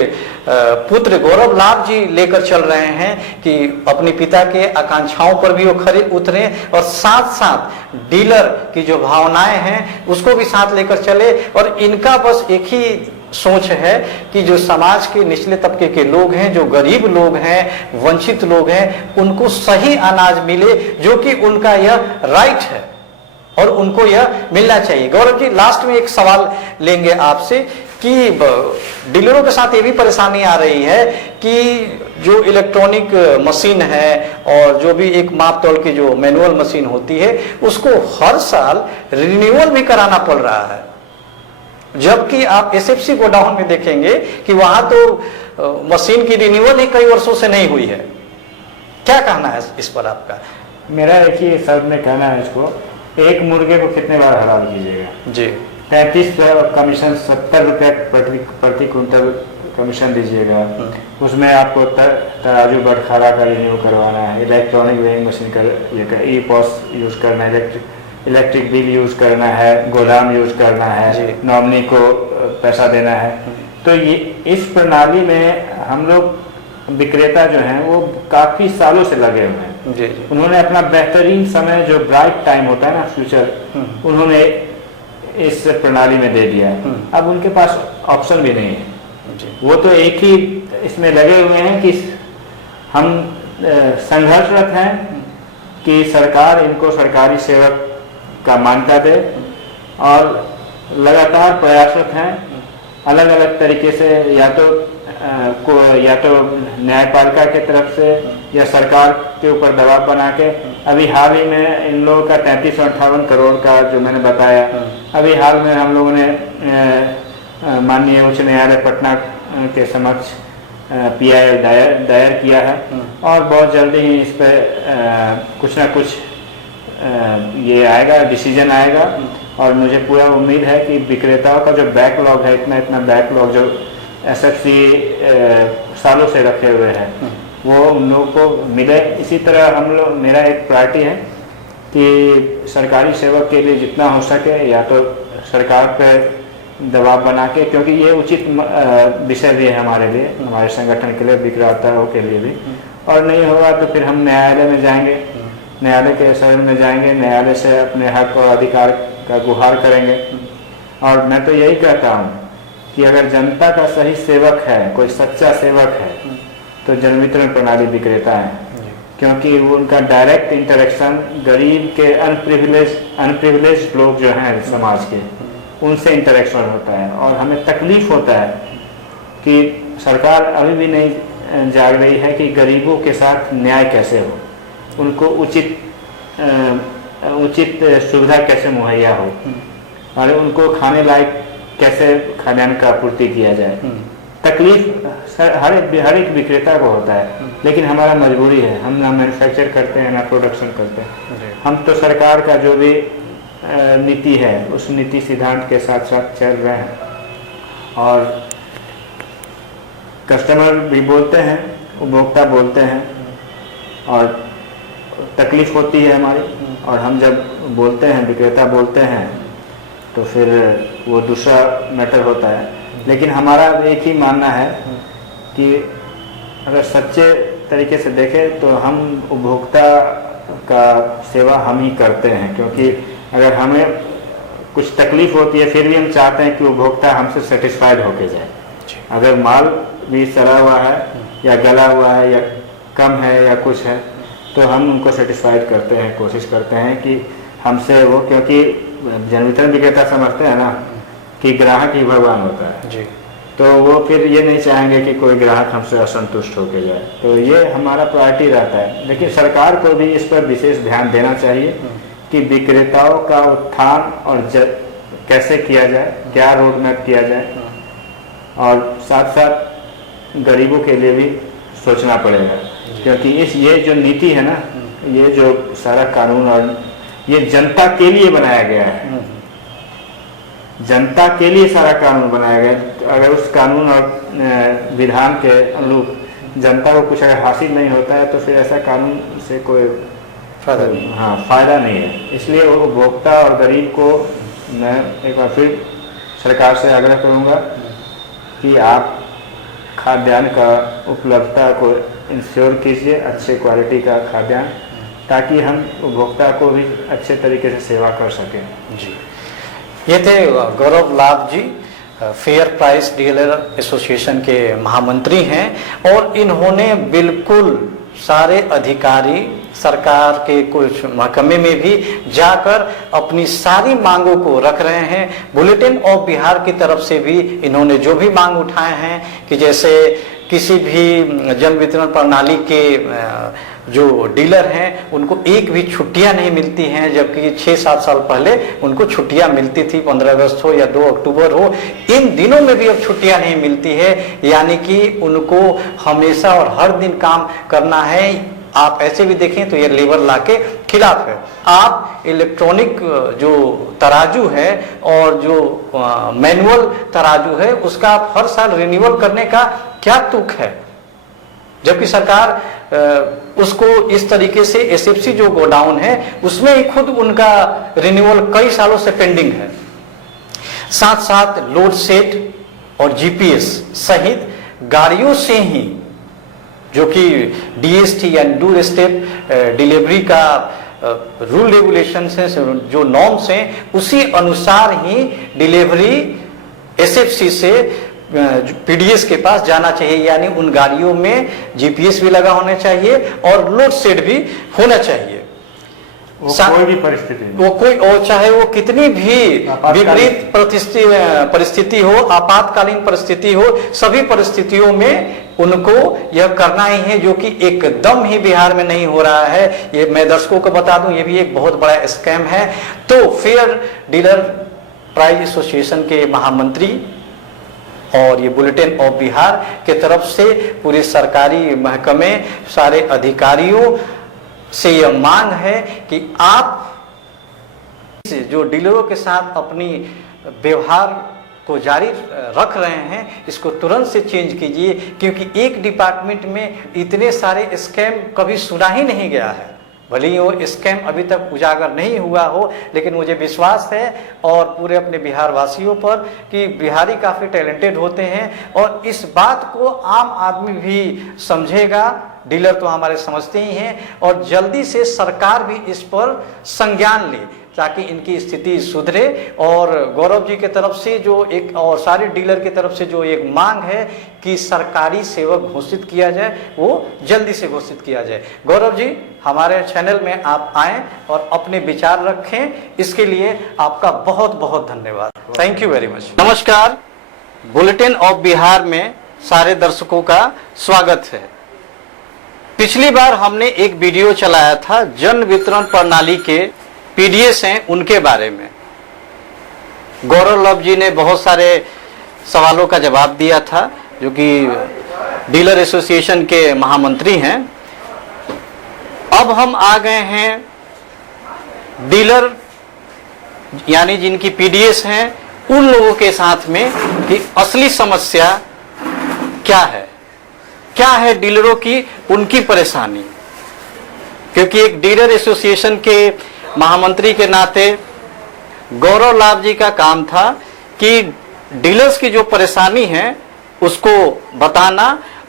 पुत्र गौरव लाभ जी लेकर चल रहे हैं कि अपने पिता के आकांक्षाओं पर भी वो खरे उतरे, और साथ साथ डीलर की जो भावनाएं हैं उसको भी साथ लेकर चले। और इनका बस एक ही सोच है कि जो समाज के निचले तबके के लोग हैं, जो गरीब लोग हैं, वंचित लोग हैं, उनको सही अनाज मिले, जो कि उनका यह राइट है और उनको यह मिलना चाहिए। गौरव जी, लास्ट में एक सवाल लेंगे आपसे कि डीलरों के साथ ये भी परेशानी आ रही है कि जो इलेक्ट्रॉनिक मशीन है और जो भी एक माप तौल की जो मैनुअल मशीन होती है, उसको हर साल रिन्यूअल भी कराना पड़ रहा है। जबकि आप एसएफसी गोडाउन में देखेंगे कि वहां तो मशीन की रिन्यूअल ही कई वर्षों से नहीं हुई है। क्या कहना है इस पर आपका? मेरा एक ही शब्द में कहना है इसको, एक मुर्गे को कितने बार हलाल कीजिएगा? जी, 33 कमीशन 70 रुपये प्रति कुंटल कमीशन दीजिएगा, उसमें आपको तराजू बटखारा का रिन्यू करवाना है, इलेक्ट्रॉनिक वेइंग मशीन का ई पॉस यूज़ करना है, इलेक्ट्रिक बिल यूज़ करना है, गोदाम यूज़ करना है, नॉमिनी को पैसा देना है। तो ये इस प्रणाली में हम लोग विक्रेता जो हैं वो काफ़ी सालों से लगे हुए हैं। जी जी। उन्होंने अपना बेहतरीन समय जो ब्राइट टाइम होता है ना फ्यूचर, उन्होंने इस प्रणाली में दे दिया है। अब उनके पास ऑप्शन भी नहीं है जी। वो तो एक ही इसमें लगे हुए हैं कि हम संघर्षरत हैं कि सरकार इनको सरकारी सेवक का मान्यता दे, और लगातार प्रयासरत हैं अलग अलग तरीके से, या तो न्यायपालिका की तरफ से या सरकार के ऊपर दबाव बना के। अभी हाल ही में इन लोगों का 3358 करोड़ का जो मैंने बताया, अभी हाल में हम लोगों ने माननीय उच्च न्यायालय पटना के समक्ष PI दायर किया है, और बहुत जल्दी ही इस पर कुछ ना कुछ ये आएगा, डिसीजन आएगा। और मुझे पूरा उम्मीद है कि विक्रेताओं का जो बैकलॉग है, इतना बैकलॉग जो SFC सालों से रखे हुए हैं, वो उन लोगों को मिले। इसी तरह हम लोग, मेरा एक प्रायोरिटी है कि सरकारी सेवक के लिए जितना हो सके या तो सरकार पर दबाव बना के, क्योंकि ये उचित विषय भी है हमारे लिए, हमारे संगठन के लिए, विक्रेताओं के लिए भी। और नहीं होगा तो फिर हम न्यायालय में जाएंगे, न्यायालय के शरण में जाएंगे, न्यायालय से अपने हक और अधिकार का गुहार करेंगे। और मैं तो यही कहता हूँ कि अगर जनता का सही सेवक है, कोई सच्चा सेवक है, तो जन वितरण प्रणाली विक्रेता है, क्योंकि वो उनका डायरेक्ट इंटरेक्शन गरीब के अनप्रिविलेज लोग जो हैं समाज के, उनसे इंटरेक्शन होता है। और हमें तकलीफ होता है कि सरकार अभी भी नहीं जाग रही है कि गरीबों के साथ न्याय कैसे हो, उनको उचित सुविधा कैसे मुहैया हो, और उनको खाने लायक कैसे खाद्यान्न का आपूर्ति किया जाए। तकलीफ हर एक विक्रेता को होता है, लेकिन हमारा मजबूरी है, हम ना मैन्युफैक्चर करते हैं ना प्रोडक्शन करते हैं। हम तो सरकार का जो भी नीति है उस नीति सिद्धांत के साथ साथ चल रहे हैं, और कस्टमर भी बोलते हैं, उपभोक्ता बोलते हैं, और तकलीफ होती है हमारी। और हम जब बोलते हैं, विक्रेता बोलते हैं, तो फिर वो दूसरा मैटर होता है। लेकिन हमारा एक ही मानना है कि अगर सच्चे तरीके से देखें तो हम उपभोक्ता का सेवा हम ही करते हैं, क्योंकि अगर हमें कुछ तकलीफ होती है फिर भी हम चाहते हैं कि उपभोक्ता हमसे सेटिस्फाइड होके जाए। अगर माल भी सड़ा हुआ है या गला हुआ है या कम है या कुछ है, तो हम उनको सेटिस्फाइड करते हैं, कोशिश करते हैं कि हमसे वो, क्योंकि जन वितरण विक्रेता समझते हैं ना कि ग्राहक ही भगवान होता है जी। तो वो फिर ये नहीं चाहेंगे कि कोई ग्राहक हमसे असंतुष्ट होके जाए, तो ये हमारा प्रायोरिटी रहता है। लेकिन सरकार को भी इस पर विशेष ध्यान देना चाहिए कि विक्रेताओं का उत्थान और कैसे किया जाए, क्या रोड मैप किया जाए, और साथ साथ गरीबों के लिए भी सोचना पड़ेगा, क्योंकि ये जो नीति है ना, ये जो सारा कानून और ये जनता के लिए बनाया गया है, जनता के लिए सारा कानून बनाया गया। अगर उस कानून और विधान के अनुरूप जनता को कुछ अगर हासिल नहीं होता है तो फिर ऐसा कानून से कोई फायदा नहीं, हाँ फायदा नहीं है। इसलिए उपभोक्ता और गरीब को मैं एक बार फिर सरकार से आग्रह करूँगा कि आप खाद्यान्न का उपलब्धता को इंश्योर कीजिए, अच्छे क्वालिटी का खाद्यान्न, ताकि हम उपभोक्ता को भी अच्छे तरीके से सेवा कर सकें जी। ये थे गौरव लाभ जी, फेयर प्राइस डीलर एसोसिएशन के महामंत्री हैं, और इन्होंने बिल्कुल सारे अधिकारी सरकार के कुछ महकमे में भी जाकर अपनी सारी मांगों को रख रहे हैं। बुलेटिन ऑफ बिहार की तरफ से भी इन्होंने जो भी मांग उठाए हैं कि जैसे किसी भी जन वितरण प्रणाली के जो डीलर हैं उनको एक भी छुट्टियां नहीं मिलती हैं, जबकि 6-7 साल पहले उनको छुट्टियां मिलती थी, 15 अगस्त हो या 2 अक्टूबर हो, इन दिनों में भी अब छुट्टियां नहीं मिलती है। यानी कि उनको हमेशा और हर दिन काम करना है। आप ऐसे भी देखें तो ये लेबर लाके खिलाफ है। आप इलेक्ट्रॉनिक जो तराजू है और जो मैनुअल तराजू है उसका आप हर साल रिन्यूअल करने का क्या तुक है, जबकि सरकार उसको इस तरीके से एसएफसी जो गोडाउन है उसमें ही खुद उनका रिन्यूअल कई सालों से पेंडिंग है। साथ साथ लोड सेट और जीपीएस सहित गाड़ियों से ही जो कि डीएसटी यानी डोर स्टेप डिलीवरी का रूल रेगुलेशन से जो नॉर्म्स हैं उसी अनुसार ही डिलीवरी एसएफसी से पीडीएस के पास जाना चाहिए, यानी उन गाड़ियों में जीपीएस भी लगा होना चाहिए और लोड सेट भी होना चाहिए। वो कोई भी परिस्थिति वो कोई और चाहे वो कितनी भी विपरीत परिस्थिति हो, आपातकालीन परिस्थिति हो, सभी परिस्थितियों में उनको यह करना ही है, जो कि एकदम ही बिहार में नहीं हो रहा है। ये मैं दर्शकों को बता दूं, ये भी एक बहुत बड़ा स्कैम है। तो फेयर डीलर प्राइज एसोसिएशन के महामंत्री और ये बुलेटिन ऑफ बिहार के तरफ से पूरे सरकारी महकमे सारे अधिकारियों से यह मांग है कि आप जो डीलरों के साथ अपनी व्यवहार को जारी रख रहे हैं इसको तुरंत से चेंज कीजिए, क्योंकि एक डिपार्टमेंट में इतने सारे स्कैम कभी सुना ही नहीं गया है। भले ही वो स्कैम अभी तक उजागर नहीं हुआ हो, लेकिन मुझे विश्वास है और पूरे अपने बिहार वासियों पर कि बिहारी काफ़ी टैलेंटेड होते हैं और इस बात को आम आदमी भी समझेगा। डीलर तो हमारे समझते ही हैं और जल्दी से सरकार भी इस पर संज्ञान ले ताकि इनकी स्थिति सुधरे। और गौरव जी के तरफ से जो एक और सारे डीलर की तरफ से जो एक मांग है कि सरकारी सेवक घोषित किया जाए वो जल्दी से घोषित किया जाए। गौरव जी, हमारे चैनल में आप आएं और अपने विचार रखें, इसके लिए आपका बहुत बहुत धन्यवाद। Thank you very much. नमस्कार, बुलेटिन ऑफ बिहार में सारे दर्शकों का स्वागत है। पिछली बार हमने एक वीडियो चलाया था जन वितरण प्रणाली के पीडीएस हैं उनके बारे में। गौरव लव जी ने बहुत सारे सवालों का जवाब दिया था, जो कि डीलर एसोसिएशन के महामंत्री हैं। अब हम आ गए हैं डीलर यानी जिनकी पीडीएस हैं उन लोगों के साथ में कि असली समस्या क्या है डीलरों की, उनकी परेशानी। क्योंकि एक डीलर एसोसिएशन के महामंत्री के नाते गौरव लाभ जी का काम था कि डीलर्स की जो परेशानी है उसको बताना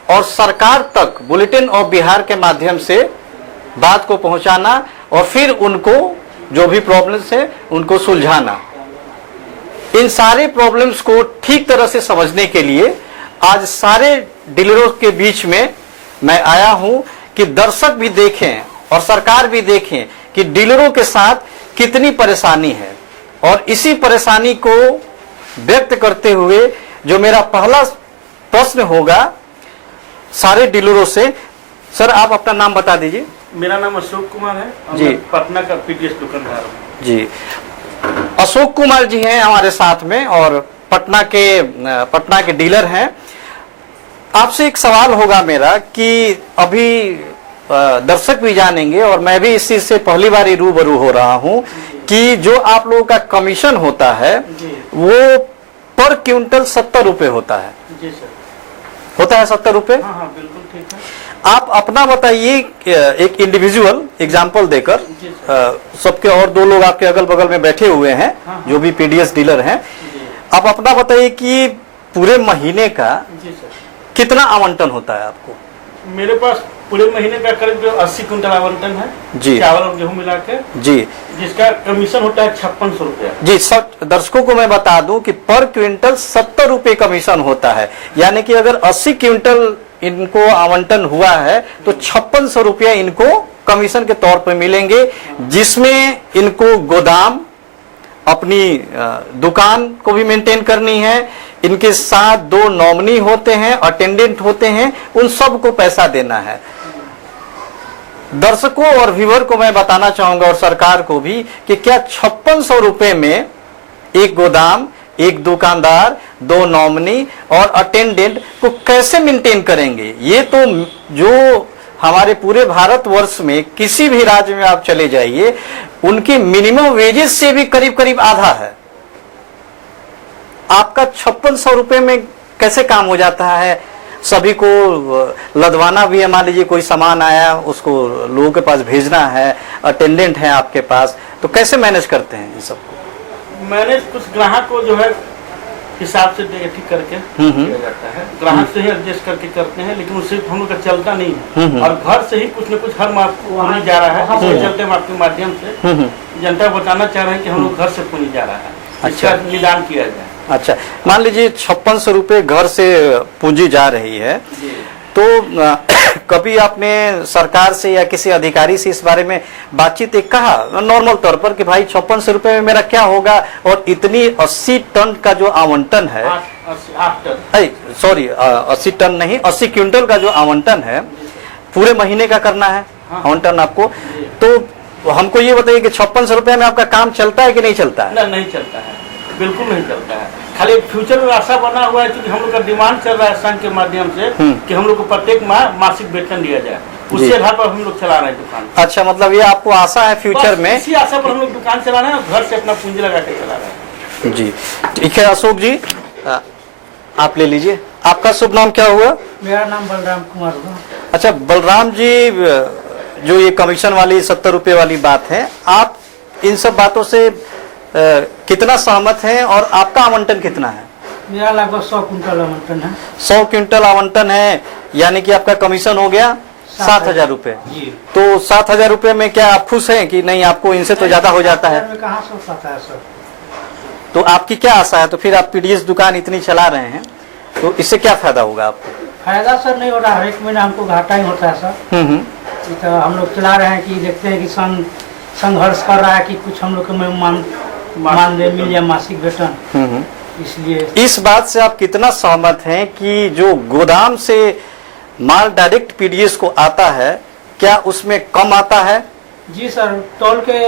और सरकार तक बुलेटिन ऑफ बिहार के माध्यम से बात को पहुंचाना और फिर उनको जो भी प्रॉब्लम्स है उनको सुलझाना। इन सारे प्रॉब्लम्स को ठीक तरह से समझने के लिए आज सारे डीलरों के बीच में मैं आया हूं कि दर्शक भी देखें और सरकार भी देखें कि डीलरों के साथ कितनी परेशानी है। और इसी परेशानी को व्यक्त करते हुए जो मेरा पहला प्रश्न होगा सारे डीलरों से, सर आप अपना नाम बता दीजिए। मेरा नाम अशोक कुमार है और जी। मैं पटना का पीडीएस दुकानदार हूँ। जी, अशोक कुमार जी हैं हमारे साथ में और पटना के डीलर हैं। आपसे एक सवाल होगा मेरा कि अभी दर्शक भी जानेंगे और मैं भी इस चीज से पहली बार रूबरू हो रहा हूं कि जो आप लोगों का कमीशन होता है वो पर क्विंटल 70 रुपए होता है। जी सर। होता है 70 रुपए। हाँ हाँ बिल्कुल ठीक है। आप अपना बताइए एक इंडिविजुअल एग्जांपल देकर। सबके और दो लोग आपके अगल बगल में बैठे हुए हैं जो भी पीडीएस डीलर हैं। आप अपना बताइए कि पूरे महीने का कितना आवंटन होता है आपको? मेरे पास पूरे महीने का करीब 80 कुंटल आवंटन है जी, चावल और गेहूं मिला के जी, जिसका कमीशन होता है 5600 रुपया। जी। सब दर्शकों को मैं बता दूं कि पर क्विंटल 70 रुपए कमीशन होता है, यानी कि अगर 80 क्विंटल इनको आवंटन हुआ है तो 5600 रुपया इनको कमीशन के तौर पर मिलेंगे, जिसमें इनको गोदाम अपनी दुकान को भी मेंटेन करनी है, इनके साथ 2 नॉमिनी होते हैं, अटेंडेंट होते हैं, उन सब को पैसा देना है। दर्शकों और व्यूअर को मैं बताना चाहूंगा और सरकार को भी कि क्या 5600 रुपए में एक गोदाम, एक दुकानदार, 2 नॉमिनी और अटेंडेंट को कैसे मेंटेन करेंगे? ये तो जो हमारे पूरे भारतवर्ष में किसी भी राज्य में आप चले जाइए, उनकी मिनिमम वेजेस से भी करीब करीब आधा है। आपका 5600 रुपए में कैसे काम हो जाता है? सभी को लदवाना भी है, मान लीजिए कोई सामान आया उसको लोगों के पास भेजना है, अटेंडेंट है आपके पास, तो कैसे मैनेज करते हैं इन सबको? मैंने कुछ ग्राहक को जो है हिसाब से ठीक करके किया जाता है, ग्राहक से ही एडजस्ट करके करते हैं, लेकिन उससे हम लोग का चलता नहीं है। और घर से ही कुछ न कुछ हर माह पूंजी जा रहा है, इसके चलते हम आपके माध्यम से जनता को बताना चाह रहे हैं कि हम लोग घर से पूंजी जा रहा है, इसका निदान किया जाए। अच्छा, मान लीजिए 5600 रुपए घर से पूंजी जा रही है, तो कभी आपने सरकार से या किसी अधिकारी से इस बारे में बातचीत कहा नॉर्मल तौर पर कि भाई 5600 रुपए में मेरा क्या होगा, और इतनी 80 टन का जो आवंटन है, 80 टन नहीं 80 क्विंटल का जो आवंटन है पूरे महीने का करना है आवंटन आपको, तो हमको ये बताइए कि 5600 रुपए में आपका काम चलता है कि नहीं चलता है? नहीं चलता है, बिल्कुल नहीं चलता है। खाली फ्यूचर में आशा बना हुआ है, क्योंकि हम लोग का डिमांड चल रहा है संघ के माध्यम से कि हम लोग को प्रत्येक माह मासिक वेतन दिया जाए, उसी आधार पर हम लोग चला रहे हैं दुकान। अच्छा, मतलब ये आपको आशा है फ्यूचर में? इसी आशा पर हम लोग दुकान चला रहे हैं, घर से अपना पूंजी लगा के चला रहे हैं। जी ठीक है। अशोक जी आप ले लीजिए, आपका शुभ नाम क्या हुआ? मेरा नाम बलराम कुमार हुआ। अच्छा बलराम जी, जो ये कमीशन वाली 70 रुपए वाली बात है, आप इन सब बातों से कितना सहमत हैं और आपका आवंटन कितना है? मेरा लगभग 100 कुंटल आवंटन है। 100 क्विंटल आवंटन है, यानी कि आपका कमीशन हो गया 7000 रुपए। तो 7000 रुपए में क्या आप खुश हैं कि नहीं? आपको इनसे तो ज्यादा हो जाता है। कहाँ 100 आता है सर? तो आपकी क्या आशा है? तो फिर आप पीडीएस दुकान इतनी चला रहे हैं, तो इससे क्या फायदा होगा आपको? फायदा सर नहीं हो रहा, हर एक महीना हमको घाटा ही होता है सर। तो हम लोग चला रहे हैं कि देखते हैं कि संघर्ष कर रहा है कि कुछ हम लोग को मान दे, मिल जाए मासिक वेतन, इसलिए। इस बात से आप कितना सहमत हैं कि जो गोदाम से माल डायरेक्ट पीडीएस को आता है, क्या उसमें कम आता है? जी सर, तौल के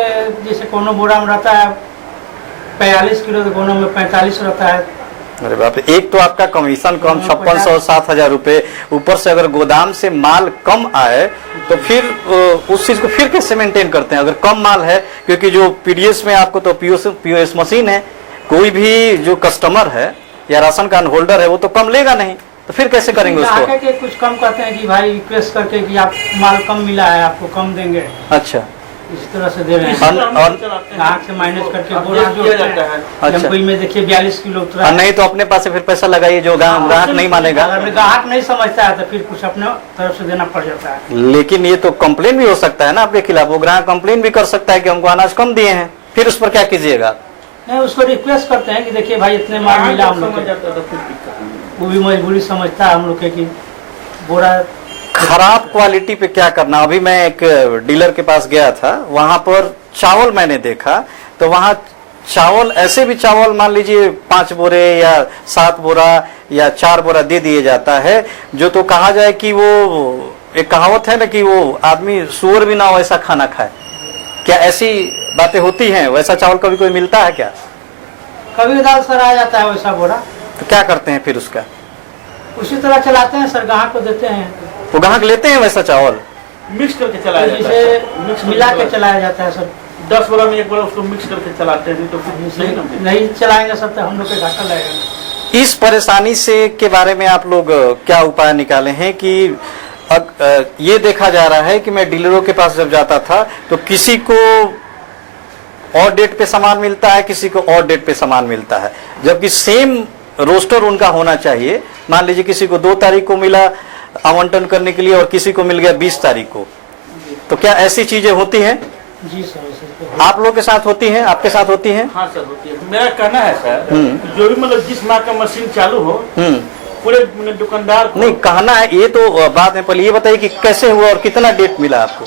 जैसे कोनो बोरा में रहता है 45 किलो, तो कोनो में 45 रहता है। अरे बाप रे, एक तो आपका कमीशन कम 5600 7000 रुपए, ऊपर से अगर गोदाम से माल कम आए तो फिर उस चीज को फिर कैसे मेंटेन करते हैं अगर कम माल है? क्योंकि जो पीडीएस में आपको तो पीओएस मशीन है, कोई भी जो कस्टमर है या राशन कार्ड होल्डर है वो तो कम लेगा नहीं, तो फिर कैसे करेंगे उसको? के कुछ कम कहते हैं कि भाई रिक्वेस्ट करके कि आप माल कम मिला है, आपको कम देंगे। अच्छा, इस तरह से दे रहे हैं, ग्राहक से माइनस करके बोरा जो जाता है। अच्छा, में देखिए 42 किलो उतरा और नहीं तो अपने पास से फिर पैसा लगाइए, जो ग्राहक नहीं मानेगा। अगर ग्राहक नहीं समझता है तो फिर कुछ अपने तरफ से देना पड़ जाता है। लेकिन ये तो कंप्लेन भी हो सकता है ना आपके खिलाफ, वो ग्राहक कंप्लेन भी कर सकता है कि हमको अनाज कम दिए हैं, फिर उस पर क्या कीजिएगा? नहीं, उसको रिक्वेस्ट करते हैं कि देखिए भाई इतने माल मिला हम लोग को, वो भी मजबूरी समझता है हम लोग के कि बोरा खराब क्वालिटी पे क्या करना। अभी मैं एक डीलर के पास गया था, वहां पर चावल मैंने देखा, तो वहां चावल ऐसे भी चावल मान लीजिए 5 बोरे या 7 बोरा या 4 बोरा दे दिए जाता है, जो तो कहा जाए कि वो एक कहावत है ना कि वो आदमी सुअर भी ना वैसा खाना खाए। क्या ऐसी बातें होती हैं? वैसा चावल कभी कोई मिलता है क्या? कभी दाल सर आ जाता है वैसा बोरा, तो क्या करते हैं फिर उसका? उसी तरह चलाते हैं सर, ग्राहक को देते हैं। वो ग्राहक लेते हैं वैसा चावल? मिक्स करके चलाया जाता है, जिसे मिला के चलाया जाता है सर। 10 बोरा में एक बोरा उसको मिक्स करके चलाते हैं, तो फिर नहीं चलाएंगे सर तो हम लोग के घाटा लगेगा। इस परेशानी से के बारे में आप लोग क्या उपाय निकाले हैं कि ये देखा जा रहा है कि मैं डीलरों के पास जब जाता था तो किसी को और डेट पे सामान मिलता है, किसी को और डेट पे सामान मिलता है, जबकि सेम रोस्टर उनका होना चाहिए। मान लीजिए किसी को 2 तारीख को मिला आवंटन करने के लिए और किसी को मिल गया 20 तारीख को, तो क्या ऐसी चीजें होती हैं? जी सर, आप लोग के साथ होती हैं, आपके साथ होती हैं? हाँ सर होती है। मेरा कहना है सर, जो भी मतलब जिस माह का मशीन चालू हो पूरे दुकानदार को नहीं कहना है, ये तो बात है। पहले ये बताइए कि कैसे हुआ और कितना डेट मिला आपको?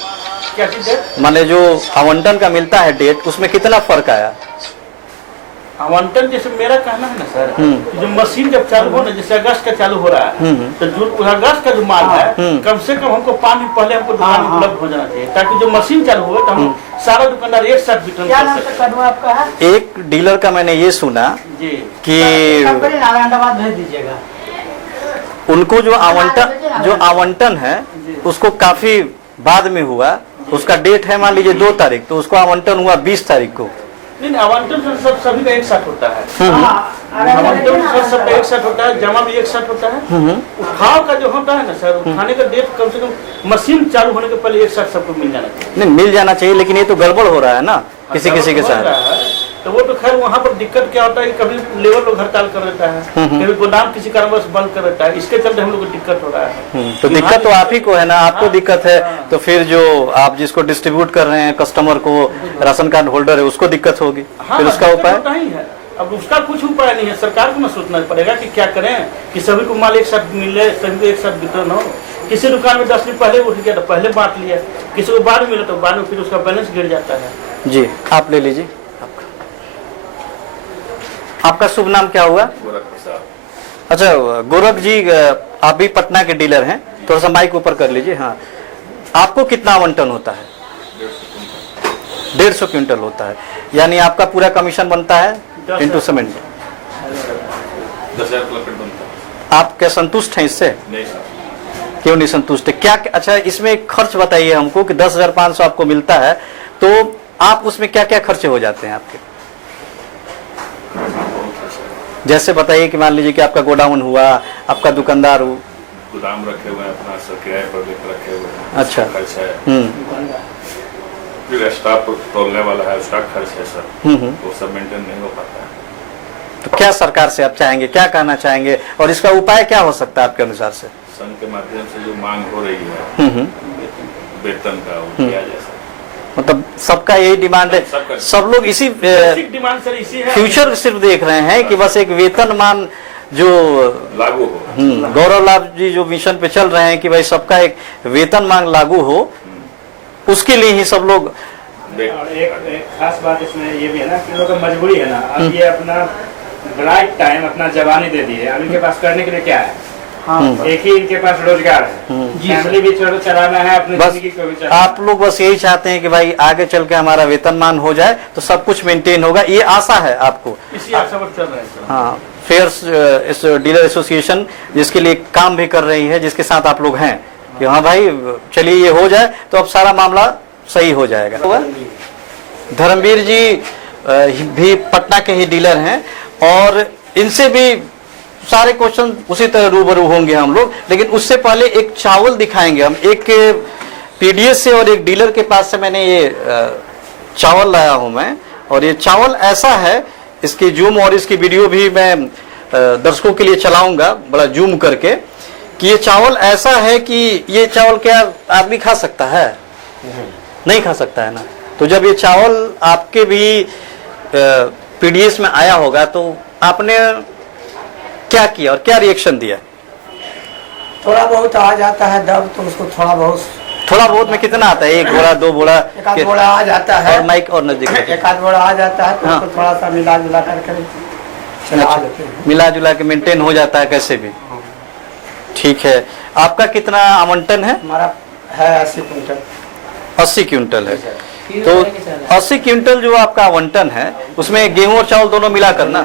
क्या चीज? माने जो आवंटन का मिलता है डेट, उसमें कितना फर्क आया? आवंटन जैसे मेरा कहना है ना सर, जो मशीन जब चालू हो ना, जैसे अगस्त का चालू हो रहा है, तो जून अगस्त का जो माल है कम से कम हमको 5 दिन पहले हमको दुकान में उपलब्ध हो जाना चाहिए, ताकि जो मशीन चालू हो तो हम सारा दुकानदार एक साथ वितरण कर सके। आपका है? एक डीलर का मैंने ये सुना जी कि नारायणाबाद भेज दीजिएगा। उनको जो आवंटन है उसको काफी बाद में हुआ, उसका डेट है मान लीजिए 2 तारीख, तो उसको आवंटन हुआ 20 तारीख को। नहीं, आवंटन सब सभी का एक साथ होता है। आवंटन सबका एक साथ होता है, जमा भी एक साथ होता है। उठाव का जो होता है ना सर, उठाने का डेट कम से कम मशीन चालू होने के पहले एक साथ सबको मिल जाना चाहिए। नहीं, मिल जाना चाहिए, लेकिन ये तो गड़बड़ हो रहा है ना किसी के साथ। तो वो तो खैर वहाँ पर दिक्कत क्या होता है कि कभी लेबर लोग हड़ताल कर देता है, कभी गोदाम किसी कारणवश बंद कर देता है, इसके चलते हम लोग को दिक्कत हो रहा है। तो दिक्कत तो आप ही को है ना, आपको दिक्कत है, तो फिर जो आप जिसको डिस्ट्रीब्यूट कर रहे हैं कस्टमर को, राशन कार्ड होल्डर है, उसको दिक्कत होगी। फिर उसका उपाय ही है। अब उसका कुछ उपाय नहीं है, सरकार को ना सोचना पड़ेगा कि क्या करें कि सभी को माल एक साथ मिले, सभी को एक साथ वितरण हो। किसी दुकान में 10 दिन पहले उठ गया तो पहले बांट लिया, किसी को बाद मिला तो बाद में फिर उसका बैलेंस गिर जाता है। जी, आप ले लीजिए। आपका शुभ नाम क्या हुआ? गोरख प्रसाद। अच्छा गोरख जी, आप भी पटना के डीलर हैं, थोड़ा सा माइक ऊपर कर लीजिए। हाँ, आपको कितना आवंटन होता है? 150 क्विंटल होता है, यानी आपका पूरा कमीशन बनता है इंटू सीमेंट 10,000 बनता है। आप क्या संतुष्ट हैं इससे? नहीं सर। क्यों नहीं संतुष्ट है? क्या अच्छा इसमें खर्च बताइए हमको कि 10,500 आपको मिलता है, तो आप उसमें क्या क्या खर्चे हो जाते हैं आपके? जैसे बताइए कि मान लीजिए कि आपका गोडाउन हुआ, आपका दुकानदार हो, गोदाम रखे हुए हैं, अपना सब किराए पर रखे हुए हैं। अच्छा। खर्च है, फिर स्टाफ तोलने वाला है, उसका खर्च है सर, वो सब मेंटेन नहीं हो पाता है। तो क्या सरकार से आप चाहेंगे, क्या कहना चाहेंगे, और इसका उपाय क्या हो सकता है आपके अनुसार से? संघ के माध्यम से जो मांग हो रही है वेतन का, वो किया जाए सर। मतलब सबका यही डिमांड है, सब लोग इसी डिमांड सर इसी है, फ्यूचर सिर्फ देख रहे हैं कि बस एक वेतनमान जो लागू हो। गौरव लाभ जी जो मिशन पे चल रहे हैं कि भाई सबका एक वेतन मांग लागू हो, उसके लिए ही सब लोग। एक खास बात इसमें ये भी है ना कि लोगों की मजबूरी है ना, अब ये अपना राइट टाइम अपना जवानी दे दी है, अब इनके पास करने के लिए क्या है? एक ही इनके पास रोजगार है, फैमिली भी चलाना है, अपनी जिंदगी को भी चलाना है। आप लोग बस यही चाहते हैं कि भाई आगे चल के हमारा वेतनमान हो जाए तो सब कुछ मेंटेन होगा, ये आशा है आपको? इसी आशा पर चल रहे हैं सर। हाँ, फेयर्स इस डीलर एसोसिएशन जिसके लिए काम भी कर रही है, जिसके साथ आप लोग हैं कि हाँ भाई चलिए ये हो जाए तो अब सारा मामला सही हो जाएगा। धर्मवीर जी भी पटना के ही डीलर हैं और इनसे भी सारे क्वेश्चन उसी तरह रूबरू होंगे हम लोग, लेकिन उससे पहले एक चावल दिखाएंगे हम। एक पीडीएस से और एक डीलर के पास से मैंने ये चावल लाया हूं मैं, और ये चावल ऐसा है, इसकी जूम और इसकी वीडियो भी मैं दर्शकों के लिए चलाऊंगा बड़ा जूम करके, कि ये चावल ऐसा है कि ये चावल क्या आदमी खा सकता है? नहीं खा सकता है ना। तो जब ये चावल आपके भी पीडीएस में आया होगा तो आपने क्या किया और क्या रिएक्शन दिया? थोड़ा बहुत आ जाता है दब, तो उसको थोड़ा बहुत में कितना आता है? 1 बोरा 2 बोरा? एक आध बोरा आ जाता है। और माइक और नजदीक रखिए। एक आध बोरा आ जाता है तो हाँ। उसको थोड़ा सा मिला जुला करके चला देते हैं। मिला जुला के मेंटेन हो जाता है कैसे भी। ठीक है, आपका कितना आवंटन है? हमारा है 80 क्विंटल। 80 क्विंटल है। तो 80 क्विंटल जो आपका आवंटन है उसमें गेहूं और चावल दोनों मिलाकर ना,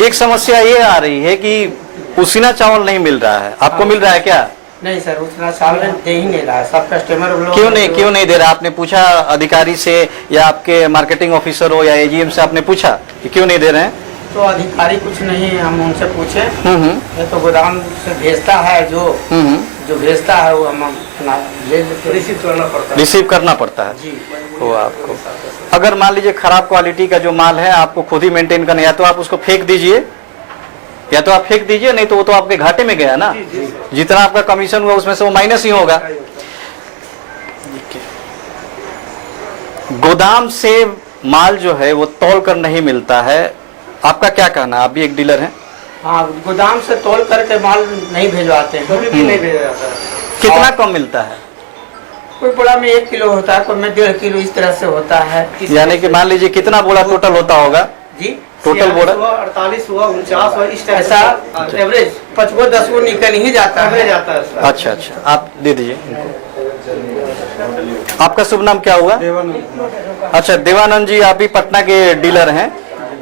एक समस्या ये आ रही है कि उसीना चावल नहीं मिल रहा है। आपको मिल रहा है क्या? नहीं सर, उतना चावल दे ही नहीं रहा है। सब कस्टमर लोग क्यों नहीं दे रहा? आपने पूछा अधिकारी से या आपके मार्केटिंग ऑफिसर हो या एजीएम से आपने पूछा कि क्यों नहीं दे रहे हैं? तो अधिकारी कुछ नहीं है, हम उनसे पूछे। ये तो गोदाम से भेजता है, जो भेजता है वो हम अपना ले लेते, रिसीव करना पड़ता है जी। वो आपको। अगर मान लीजिए खराब क्वालिटी का जो माल है आपको खुद ही मेंटेन करना, या तो आप उसको फेंक दीजिए, नहीं तो वो तो आपके घाटे में गया ना। जितना आपका कमीशन हुआ उसमें से वो माइनस ही होगा। गोदाम से माल जो है वो तौल कर नहीं मिलता है, आपका क्या कहना? आप भी एक डीलर हैं। हाँ, गोदाम से तोल करके माल नहीं भेजवाते हैं, कभी भी नहीं भेजा जाता है। कितना कम मिलता है? कोई बोरा में 1 किलो होता है, कोई में 1.5 किलो, इस तरह से होता है। यानी कि मान लीजिए कितना बोरा टोटल होता होगा जी? टोटल बोरा 48 हुआ, 49 हुआ, इस टाइप ऐसा एवरेज 5 10 वो निकल ही जाता है। अच्छा, आप दे दीजिए। आपका शुभ नाम क्या हुआ? अच्छा, देवानंद जी, आप भी पटना के डीलर हैं।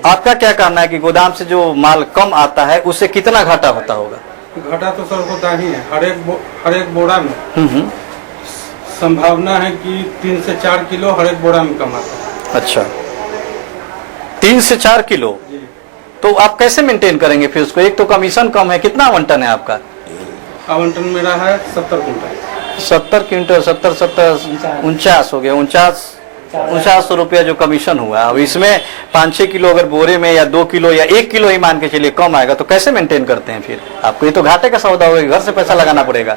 आपका क्या कहना है कि गोदाम से जो माल कम आता है उससे कितना घाटा होता होगा? घाटा तो सर होता ही है। हर एक बोरा में संभावना है कि 3 से 4 किलो हर एक बोरा में कमाता है। अच्छा, 3 से 4 किलो। तो आप कैसे मेंटेन करेंगे फिर उसको? एक तो कमीशन कम है। कितना आवंटन है आपका? आवंटन मेरा है 70 कुंटल। 70 क्विंटल, 70 49 हो गया। 49 रुपया जो कमीशन हुआ। अब इसमें 5-6 किलो अगर बोरे में, या 2 किलो या 1 किलो ही मान के चलिए कम आएगा, तो कैसे मेंटेन करते हैं फिर? आपको ये तो घाटे का सौदा होगा, घर से पैसा लगाना पड़ेगा।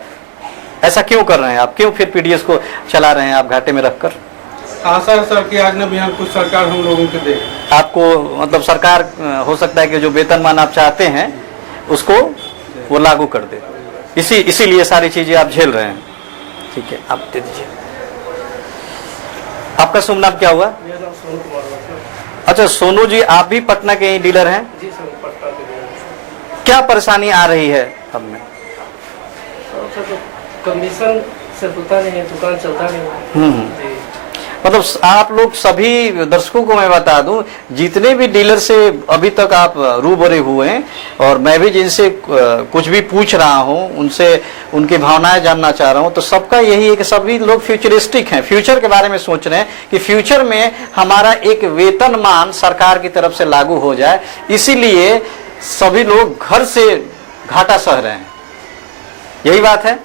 ऐसा क्यों कर रहे हैं आप? क्यों फिर पीडीएस को चला रहे हैं आप घाटे में रखकर? आशा है सर कि आगे भी कुछ सरकार हम लोगों को दे। आपको मतलब सरकार हो सकता है कि जो वेतनमान आप चाहते हैं उसको वो लागू कर दे, इसीलिए सारी चीजें आप झेल रहे हैं। ठीक है, आप दे दीजिए। आपका शुभ नाम क्या हुआ? मेरा नाम सोनू कुमार हुआ सर। अच्छा सोनू जी, आप भी पटना के ही डीलर हैं? जी सर, पटना के लिए। क्या परेशानी आ रही है अब में? सर तो कमीशन से होता नहीं है, दुकान चलता नहीं है। जी। मतलब आप लोग सभी दर्शकों को मैं बता दूं, जितने भी डीलर से अभी तक आप रूबरू हुए हैं, और मैं भी जिनसे कुछ भी पूछ रहा हूं, उनसे उनकी भावनाएं जानना चाह रहा हूं, तो सबका यही है कि सभी लोग फ्यूचरिस्टिक हैं, फ्यूचर के बारे में सोच रहे हैं कि फ्यूचर में हमारा एक वेतनमान सरकार की तरफ से लागू हो जाए। इसीलिए सभी लोग घर से घाटा सह रहे हैं। यही बात है?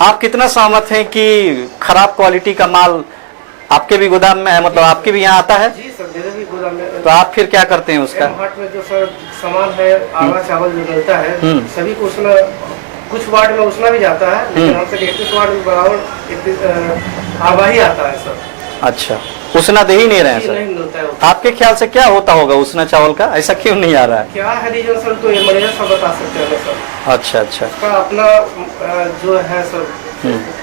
आप कितना सहमत हैं कि खराब क्वालिटी का माल आपके भी गोदाम में है, मतलब आपके भी यहाँ आता है? जी सर, मेरे भी गोदाम में। तो आप फिर क्या करते हैं उसका? हाट में जो सर सामान है, आवा चावल जो मिलता है, सभी को उसमें कुछ वार्ड में उसमें भी जाता है, लेकिन हमसे 31 वार्ड में बराबर आवा ही आता है सर। अच्छा, उसना दे ही नहीं रहे हैं नहीं सर? मिलता है। आपके ख्याल से क्या होता होगा उसना चावल का? ऐसा क्यों नहीं आ रहा है? क्या है रीजन सर, तो ये मैनेजर सब बता सकते हैं सर। अच्छा अच्छा। उसका अपना जो है सर,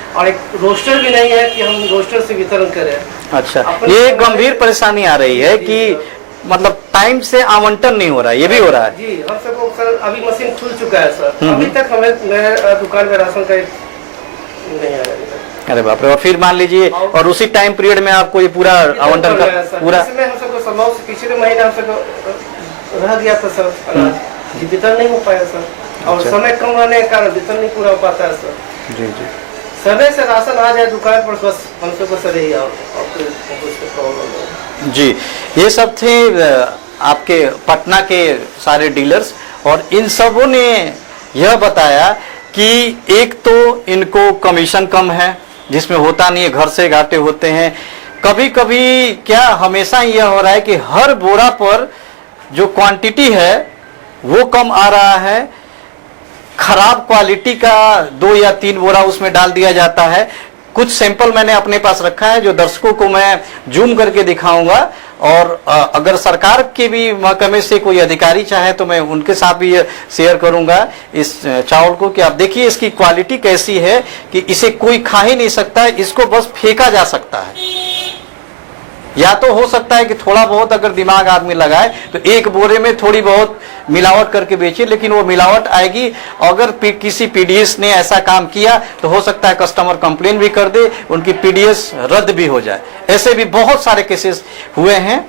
और एक रोस्टर भी नहीं है कि हम रोस्टर से वितरण करें। अच्छा, ये गंभीर परेशानी आ रही है कि मतलब टाइम से आवंटन नहीं हो रहा है, ये भी हो रहा है? जी, हम सबको सर अभी मशीन खुल चुका है सर, अभी तक हमें मेरे दुकान में राशन का नहीं आया। अरे बाप रे। और फिर मान लीजिए, और उसी टाइम पीरियड में आपको ये पूरा आवंटन का पूरा, इसमें हम सबको समाज से पिछले महीने हम सबको रह गया था सर, अनाज वितरण नहीं हो पाया सर, और समय कम रहने के कारण वितरण नहीं पूरा हो पाता है सर। जी जी। समय से राशन आ जाए दुकान पर, बस हम सबको सर यही जी। ये सब थे आपके पटना के सारे डीलर्स, और इन सबों ने यह बताया कि एक तो इनको कमीशन कम है, जिसमें होता नहीं है, घर से घाटे होते हैं। कभी कभी क्या हमेशा यह हो रहा है कि हर बोरा पर जो क्वांटिटी है वो कम आ रहा है, खराब क्वालिटी का 2 या 3 बोरा उसमें डाल दिया जाता है। कुछ सैंपल मैंने अपने पास रखा है जो दर्शकों को मैं जूम करके दिखाऊंगा, और अगर सरकार के भी महकमे से कोई अधिकारी चाहे तो मैं उनके साथ भी शेयर करूंगा इस चावल को, कि आप देखिए इसकी क्वालिटी कैसी है कि इसे कोई खा ही नहीं सकता है, इसको बस फेंका जा सकता है। या तो हो सकता है कि थोड़ा बहुत अगर दिमाग आदमी लगाए तो एक बोरे में थोड़ी बहुत मिलावट करके बेचे, लेकिन वो मिलावट आएगी। अगर किसी पीडीएस ने ऐसा काम किया तो हो सकता है कस्टमर कंप्लेन भी कर दे, उनकी पीडीएस रद्द भी हो जाए। ऐसे भी बहुत सारे केसेस हुए हैं,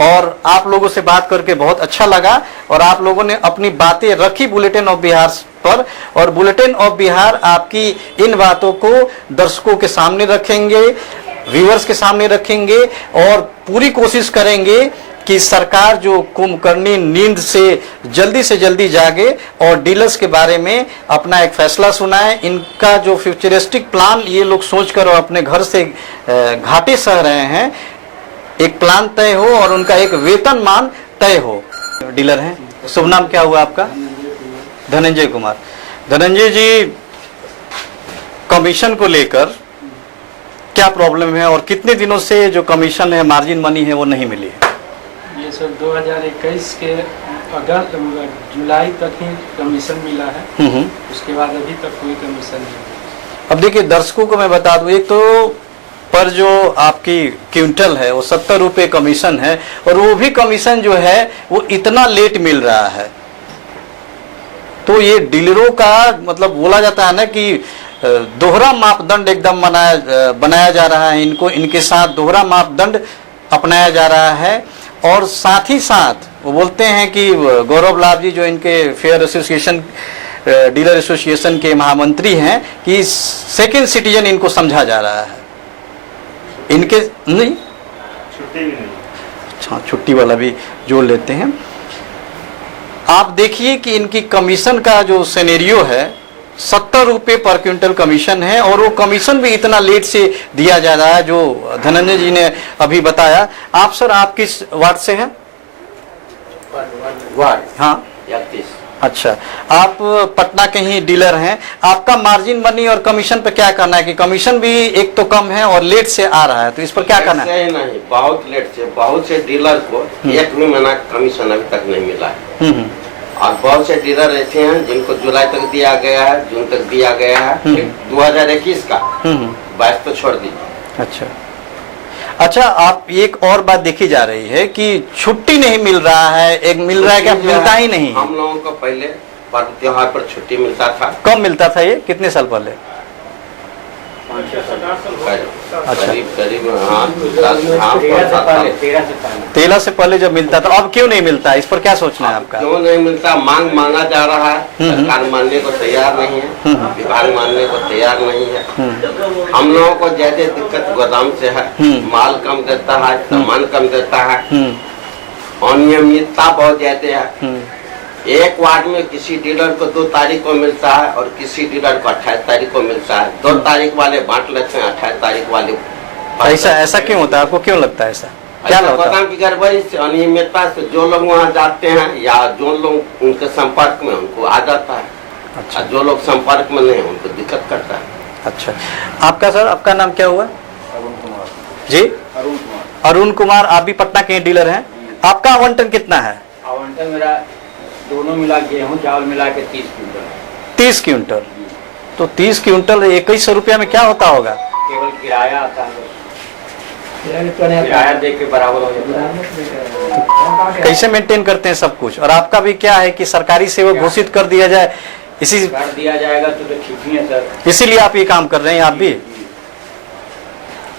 और आप लोगों से बात करके बहुत अच्छा लगा, और आप लोगों ने अपनी बातें रखी बुलेटिन ऑफ बिहार पर, और बुलेटिन ऑफ बिहार आपकी इन बातों को दर्शकों के सामने रखेंगे, व्यूअर्स के सामने रखेंगे, और पूरी कोशिश करेंगे कि सरकार जो कुंभकर्णी नींद से जल्दी जागे और डीलर्स के बारे में अपना एक फैसला सुनाए। इनका जो फ्यूचरिस्टिक प्लान ये लोग सोचकर और अपने घर से घाटे सह रहे हैं, एक प्लान तय हो और उनका एक वेतनमान तय हो। डीलर हैं, शुभ नाम क्या हुआ आपका? धनंजय कुमार। धनंजय जी, कमीशन को लेकर क्या प्रॉब्लम है, और कितने दिनों से जो कमीशन है, मार्जिन मनी है, वो नहीं मिली है? ये सर 2021 के अगस्त जुलाई तक ही कमीशन मिला है, उसके बाद अभी तक कोई कमीशन नहीं। अब देखिए दर्शकों को मैं बता दूं, एक तो पर जो आपकी क्विंटल है वो 70 रुपये कमीशन है, और वो भी कमीशन जो है वो इतना लेट मिल रहा है। तो ये डीलरों का मतलब बोला जाता है ना कि दोहरा मापदंड एकदम बनाया जा रहा है, इनको इनके साथ दोहरा मापदंड अपनाया जा रहा है। और साथ ही साथ वो बोलते हैं कि गौरव लाभ जी जो इनके फेयर एसोसिएशन डीलर एसोसिएशन के महामंत्री हैं कि सेकंड सिटीजन इनको समझा जा रहा है। इनके नहीं, छुट्टी भी नहीं। हाँ, छुट्टी वाला भी जोड़ लेते हैं। आप देखिए कि इनकी कमीशन का जो सिनेरियो है, 70 रुपये पर क्विंटल कमीशन है, और वो कमीशन भी इतना लेट से दिया जा रहा है जो धनंजय जी ने अभी बताया। आप सर, आप किस वार्ड से हैं? वार्ड हाँ, 31। अच्छा, आप पटना के ही डीलर हैं। आपका मार्जिन मनी और कमीशन पे क्या करना है कि कमीशन भी एक तो कम है और लेट से आ रहा है, तो इस पर क्या करना है? ऐसे ही नहीं, बहुत लेट से, बहुत से डीलर को एक भी महीना कमीशन अभी तक नहीं मिला है। और बहुत से डीलर ऐसे हैं जिनको जुलाई तक दिया गया है, जून तक दिया गया है, 2021 का 22 तो छोड़ दीजिए। अच्छा, आप एक और बात देखी जा रही है कि छुट्टी नहीं मिल रहा है। एक मिल रहा है क्या? मिलता ही नहीं। हम लोगों को पहले पर्व त्योहार पर छुट्टी मिलता था। कब मिलता था ये? कितने साल पहले? करीब करीब हाँ, 13 से पहले जब मिलता था। अब क्यों नहीं मिलता? इस पर क्या सोचना है आपका? क्यों नहीं मिलता? मांग मांगा जा रहा है, सरकार मानने को तैयार नहीं है, विभाग मानने को तैयार नहीं है। हम लोगों को ज्यादा दिक्कत गोदाम से है, माल कम देता है, सामान कम देता है, अनियमितता बहुत ज्यादा है। एक वार्ड में किसी डीलर को 2 तारीख को मिलता है और किसी डीलर को 28 तारीख को मिलता है। 2 तारीख वाले बांट लेते हैं, 28 तारीख वाले। ऐसा क्यों होता है? आपको क्यों लगता है ऐसा? क्या लगता है? गोदाम की गड़बड़ी से, अनियमितता से जो लोग वहाँ जाते हैं या जो लोग उनके संपर्क में, उनको आ जाता है। अच्छा, जो लोग संपर्क में नहीं उनको दिक्कत करता है। अच्छा, आपका सर, आपका नाम क्या हुआ? अरुण कुमार जी, अरुण कुमार। अरुण कुमार, आप भी पटना के डीलर हैं। आपका आवंटन कितना है? आवंटन मेरा दोनों मिला गेहूं चावल मिला के 30 क्विंटल। 30 क्विंटल? तो 30 क्विंटल 2100 रुपया में क्या होता होगा? केवल किराया आता है, किराया दे के बराबर हो जाता है। कैसे मेंटेन करते हैं सब कुछ? और आपका भी क्या है कि सरकारी सेवक घोषित कर दिया जाए, इसी कर दिया जाएगा तो ठीक ही है सर। इसीलिए आप ये काम कर रहे हैं। आप भी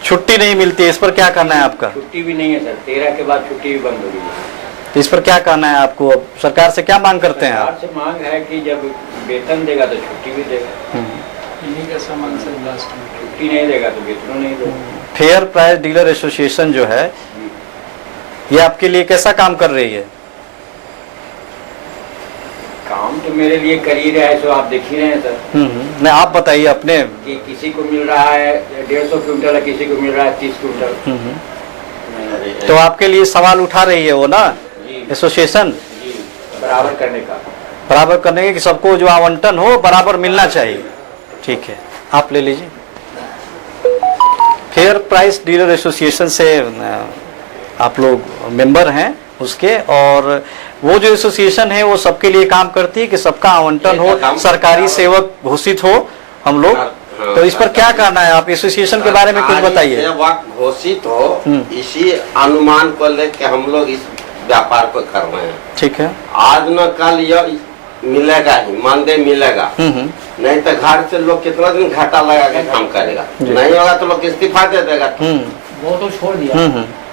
छुट्टी नहीं मिलती है, इस पर क्या करना है आपका? छुट्टी भी नहीं है सर, 13 के बाद छुट्टी भी बंद हो गई है। तो इस पर क्या करना है आपको? अब सरकार से क्या मांग करते हैं सरकार आप? से मांग है कि जब वेतन देगा तो छुट्टी भी देगा, इन्हीं का सामान सर लास्ट में। छुट्टी नहीं देगा तो वेतन नहीं देगा। फेयर प्राइस डीलर एसोसिएशन जो है, ये आपके लिए कैसा काम कर रही है? काम तो मेरे लिए कर ही रहा है, सो आप देख ही रहे हैं सर। नहीं, आप बताइए अपने। कि किसी को मिल रहा है 150 क्विंटल, किसी को मिल रहा है 30 क्विंटल। तो आपके लिए सवाल उठा रही है वो ना एसोसिएशन, जी, बराबर करने का, बराबर करने के कि सबको जो आवंटन हो बराबर मिलना चाहिए। ठीक है, आप ले लीजिए। फेयर प्राइस डीलर एसोसिएशन से आप लोग मेंबर हैं उसके, और वो जो एसोसिएशन है वो सबके लिए काम करती है कि सबका आवंटन हो, सरकारी सेवक घोषित हो हम लोग। तो इस पर क्या करना है? आप एसोसिएशन के बारे में कुछ बताइए। वक्त घोषित हो, इसी अनुमान को लेकर हम लोग इस व्यापार को कर रहे हैं। ठीक है, आज न कल यह मिलेगा ही, मानदेय मिलेगा। नहीं तो घर से लोग कितना दिन घाटा लगा के काम करेगा, नहीं होगा तो लोग इस्तीफा दे देगा। वो तो छोड़ दिया,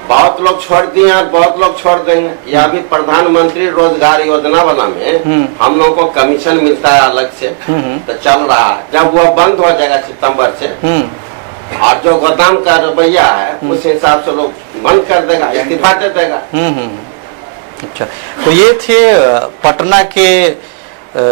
बहुत लोग छोड़ दिए और बहुत लोग छोड़ देंगे। यह भी प्रधानमंत्री रोजगार योजना वाला में हम लोगों को कमीशन मिलता है अलग से, तो चल रहा है। जब वो बंद हो जाएगा सितंबर से, और जो गोदाम का रवैया है उस हिसाब से लोग बंद कर देगा, इस्तीफा दे देगा। अच्छा, तो ये थे पटना के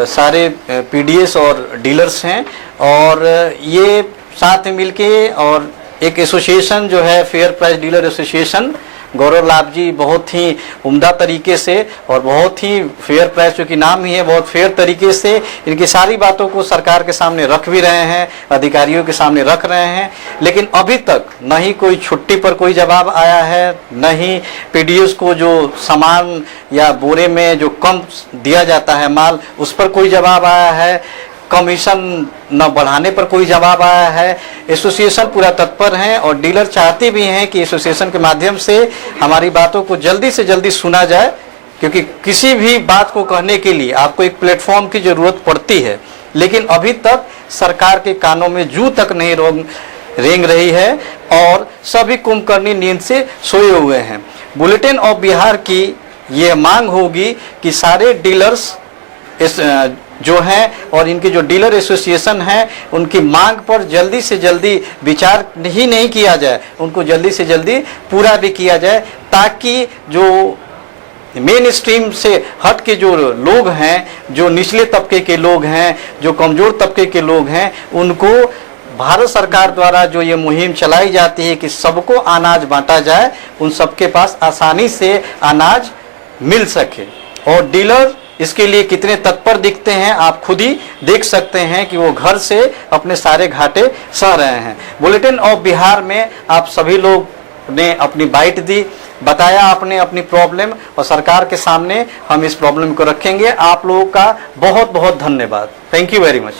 सारे पीडीएस और डीलर्स हैं, और ये साथ में मिलके और एक एसोसिएशन जो है फेयर प्राइस डीलर एसोसिएशन, गौरव लाभ जी बहुत ही उम्दा तरीके से और बहुत ही फेयर प्राइस जो कि नाम ही है, बहुत फेयर तरीके से इनकी सारी बातों को सरकार के सामने रख भी रहे हैं, अधिकारियों के सामने रख रहे हैं। लेकिन अभी तक न ही कोई छुट्टी पर कोई जवाब आया है, न ही पीडीएस को जो सामान या बोरे में जो कम दिया जाता है माल, उस पर कोई जवाब आया है, कमीशन न बढ़ाने पर कोई जवाब आया है। एसोसिएशन पूरा तत्पर है और डीलर चाहते भी हैं कि एसोसिएशन के माध्यम से हमारी बातों को जल्दी से जल्दी सुना जाए, क्योंकि किसी भी बात को कहने के लिए आपको एक प्लेटफॉर्म की जरूरत पड़ती है। लेकिन अभी तक सरकार के कानों में जू तक नहीं रेंग रही है और सभी कुंभकर्णी नींद से सोए हुए हैं। बुलेटिन ऑफ बिहार की ये मांग होगी कि सारे डीलर्स इस जो है और इनके जो डीलर एसोसिएशन है उनकी मांग पर जल्दी से जल्दी विचार ही नहीं किया जाए, उनको जल्दी से जल्दी पूरा भी किया जाए, ताकि जो मेन स्ट्रीम से हट के जो लोग हैं, जो निचले तबके के लोग हैं, जो कमजोर तबके के लोग हैं, उनको भारत सरकार द्वारा जो ये मुहिम चलाई जाती है कि सबको अनाज बांटा जाए, उन सबके पास आसानी से अनाज मिल सके। और डीलर इसके लिए कितने तत्पर दिखते हैं आप खुद ही देख सकते हैं कि वो घर से अपने सारे घाटे सह रहे हैं। बुलेटिन ऑफ बिहार में आप सभी लोग ने अपनी बाइट दी, बताया आपने अपनी प्रॉब्लम, और सरकार के सामने हम इस प्रॉब्लम को रखेंगे। आप लोगों का बहुत बहुत धन्यवाद। Thank you very much.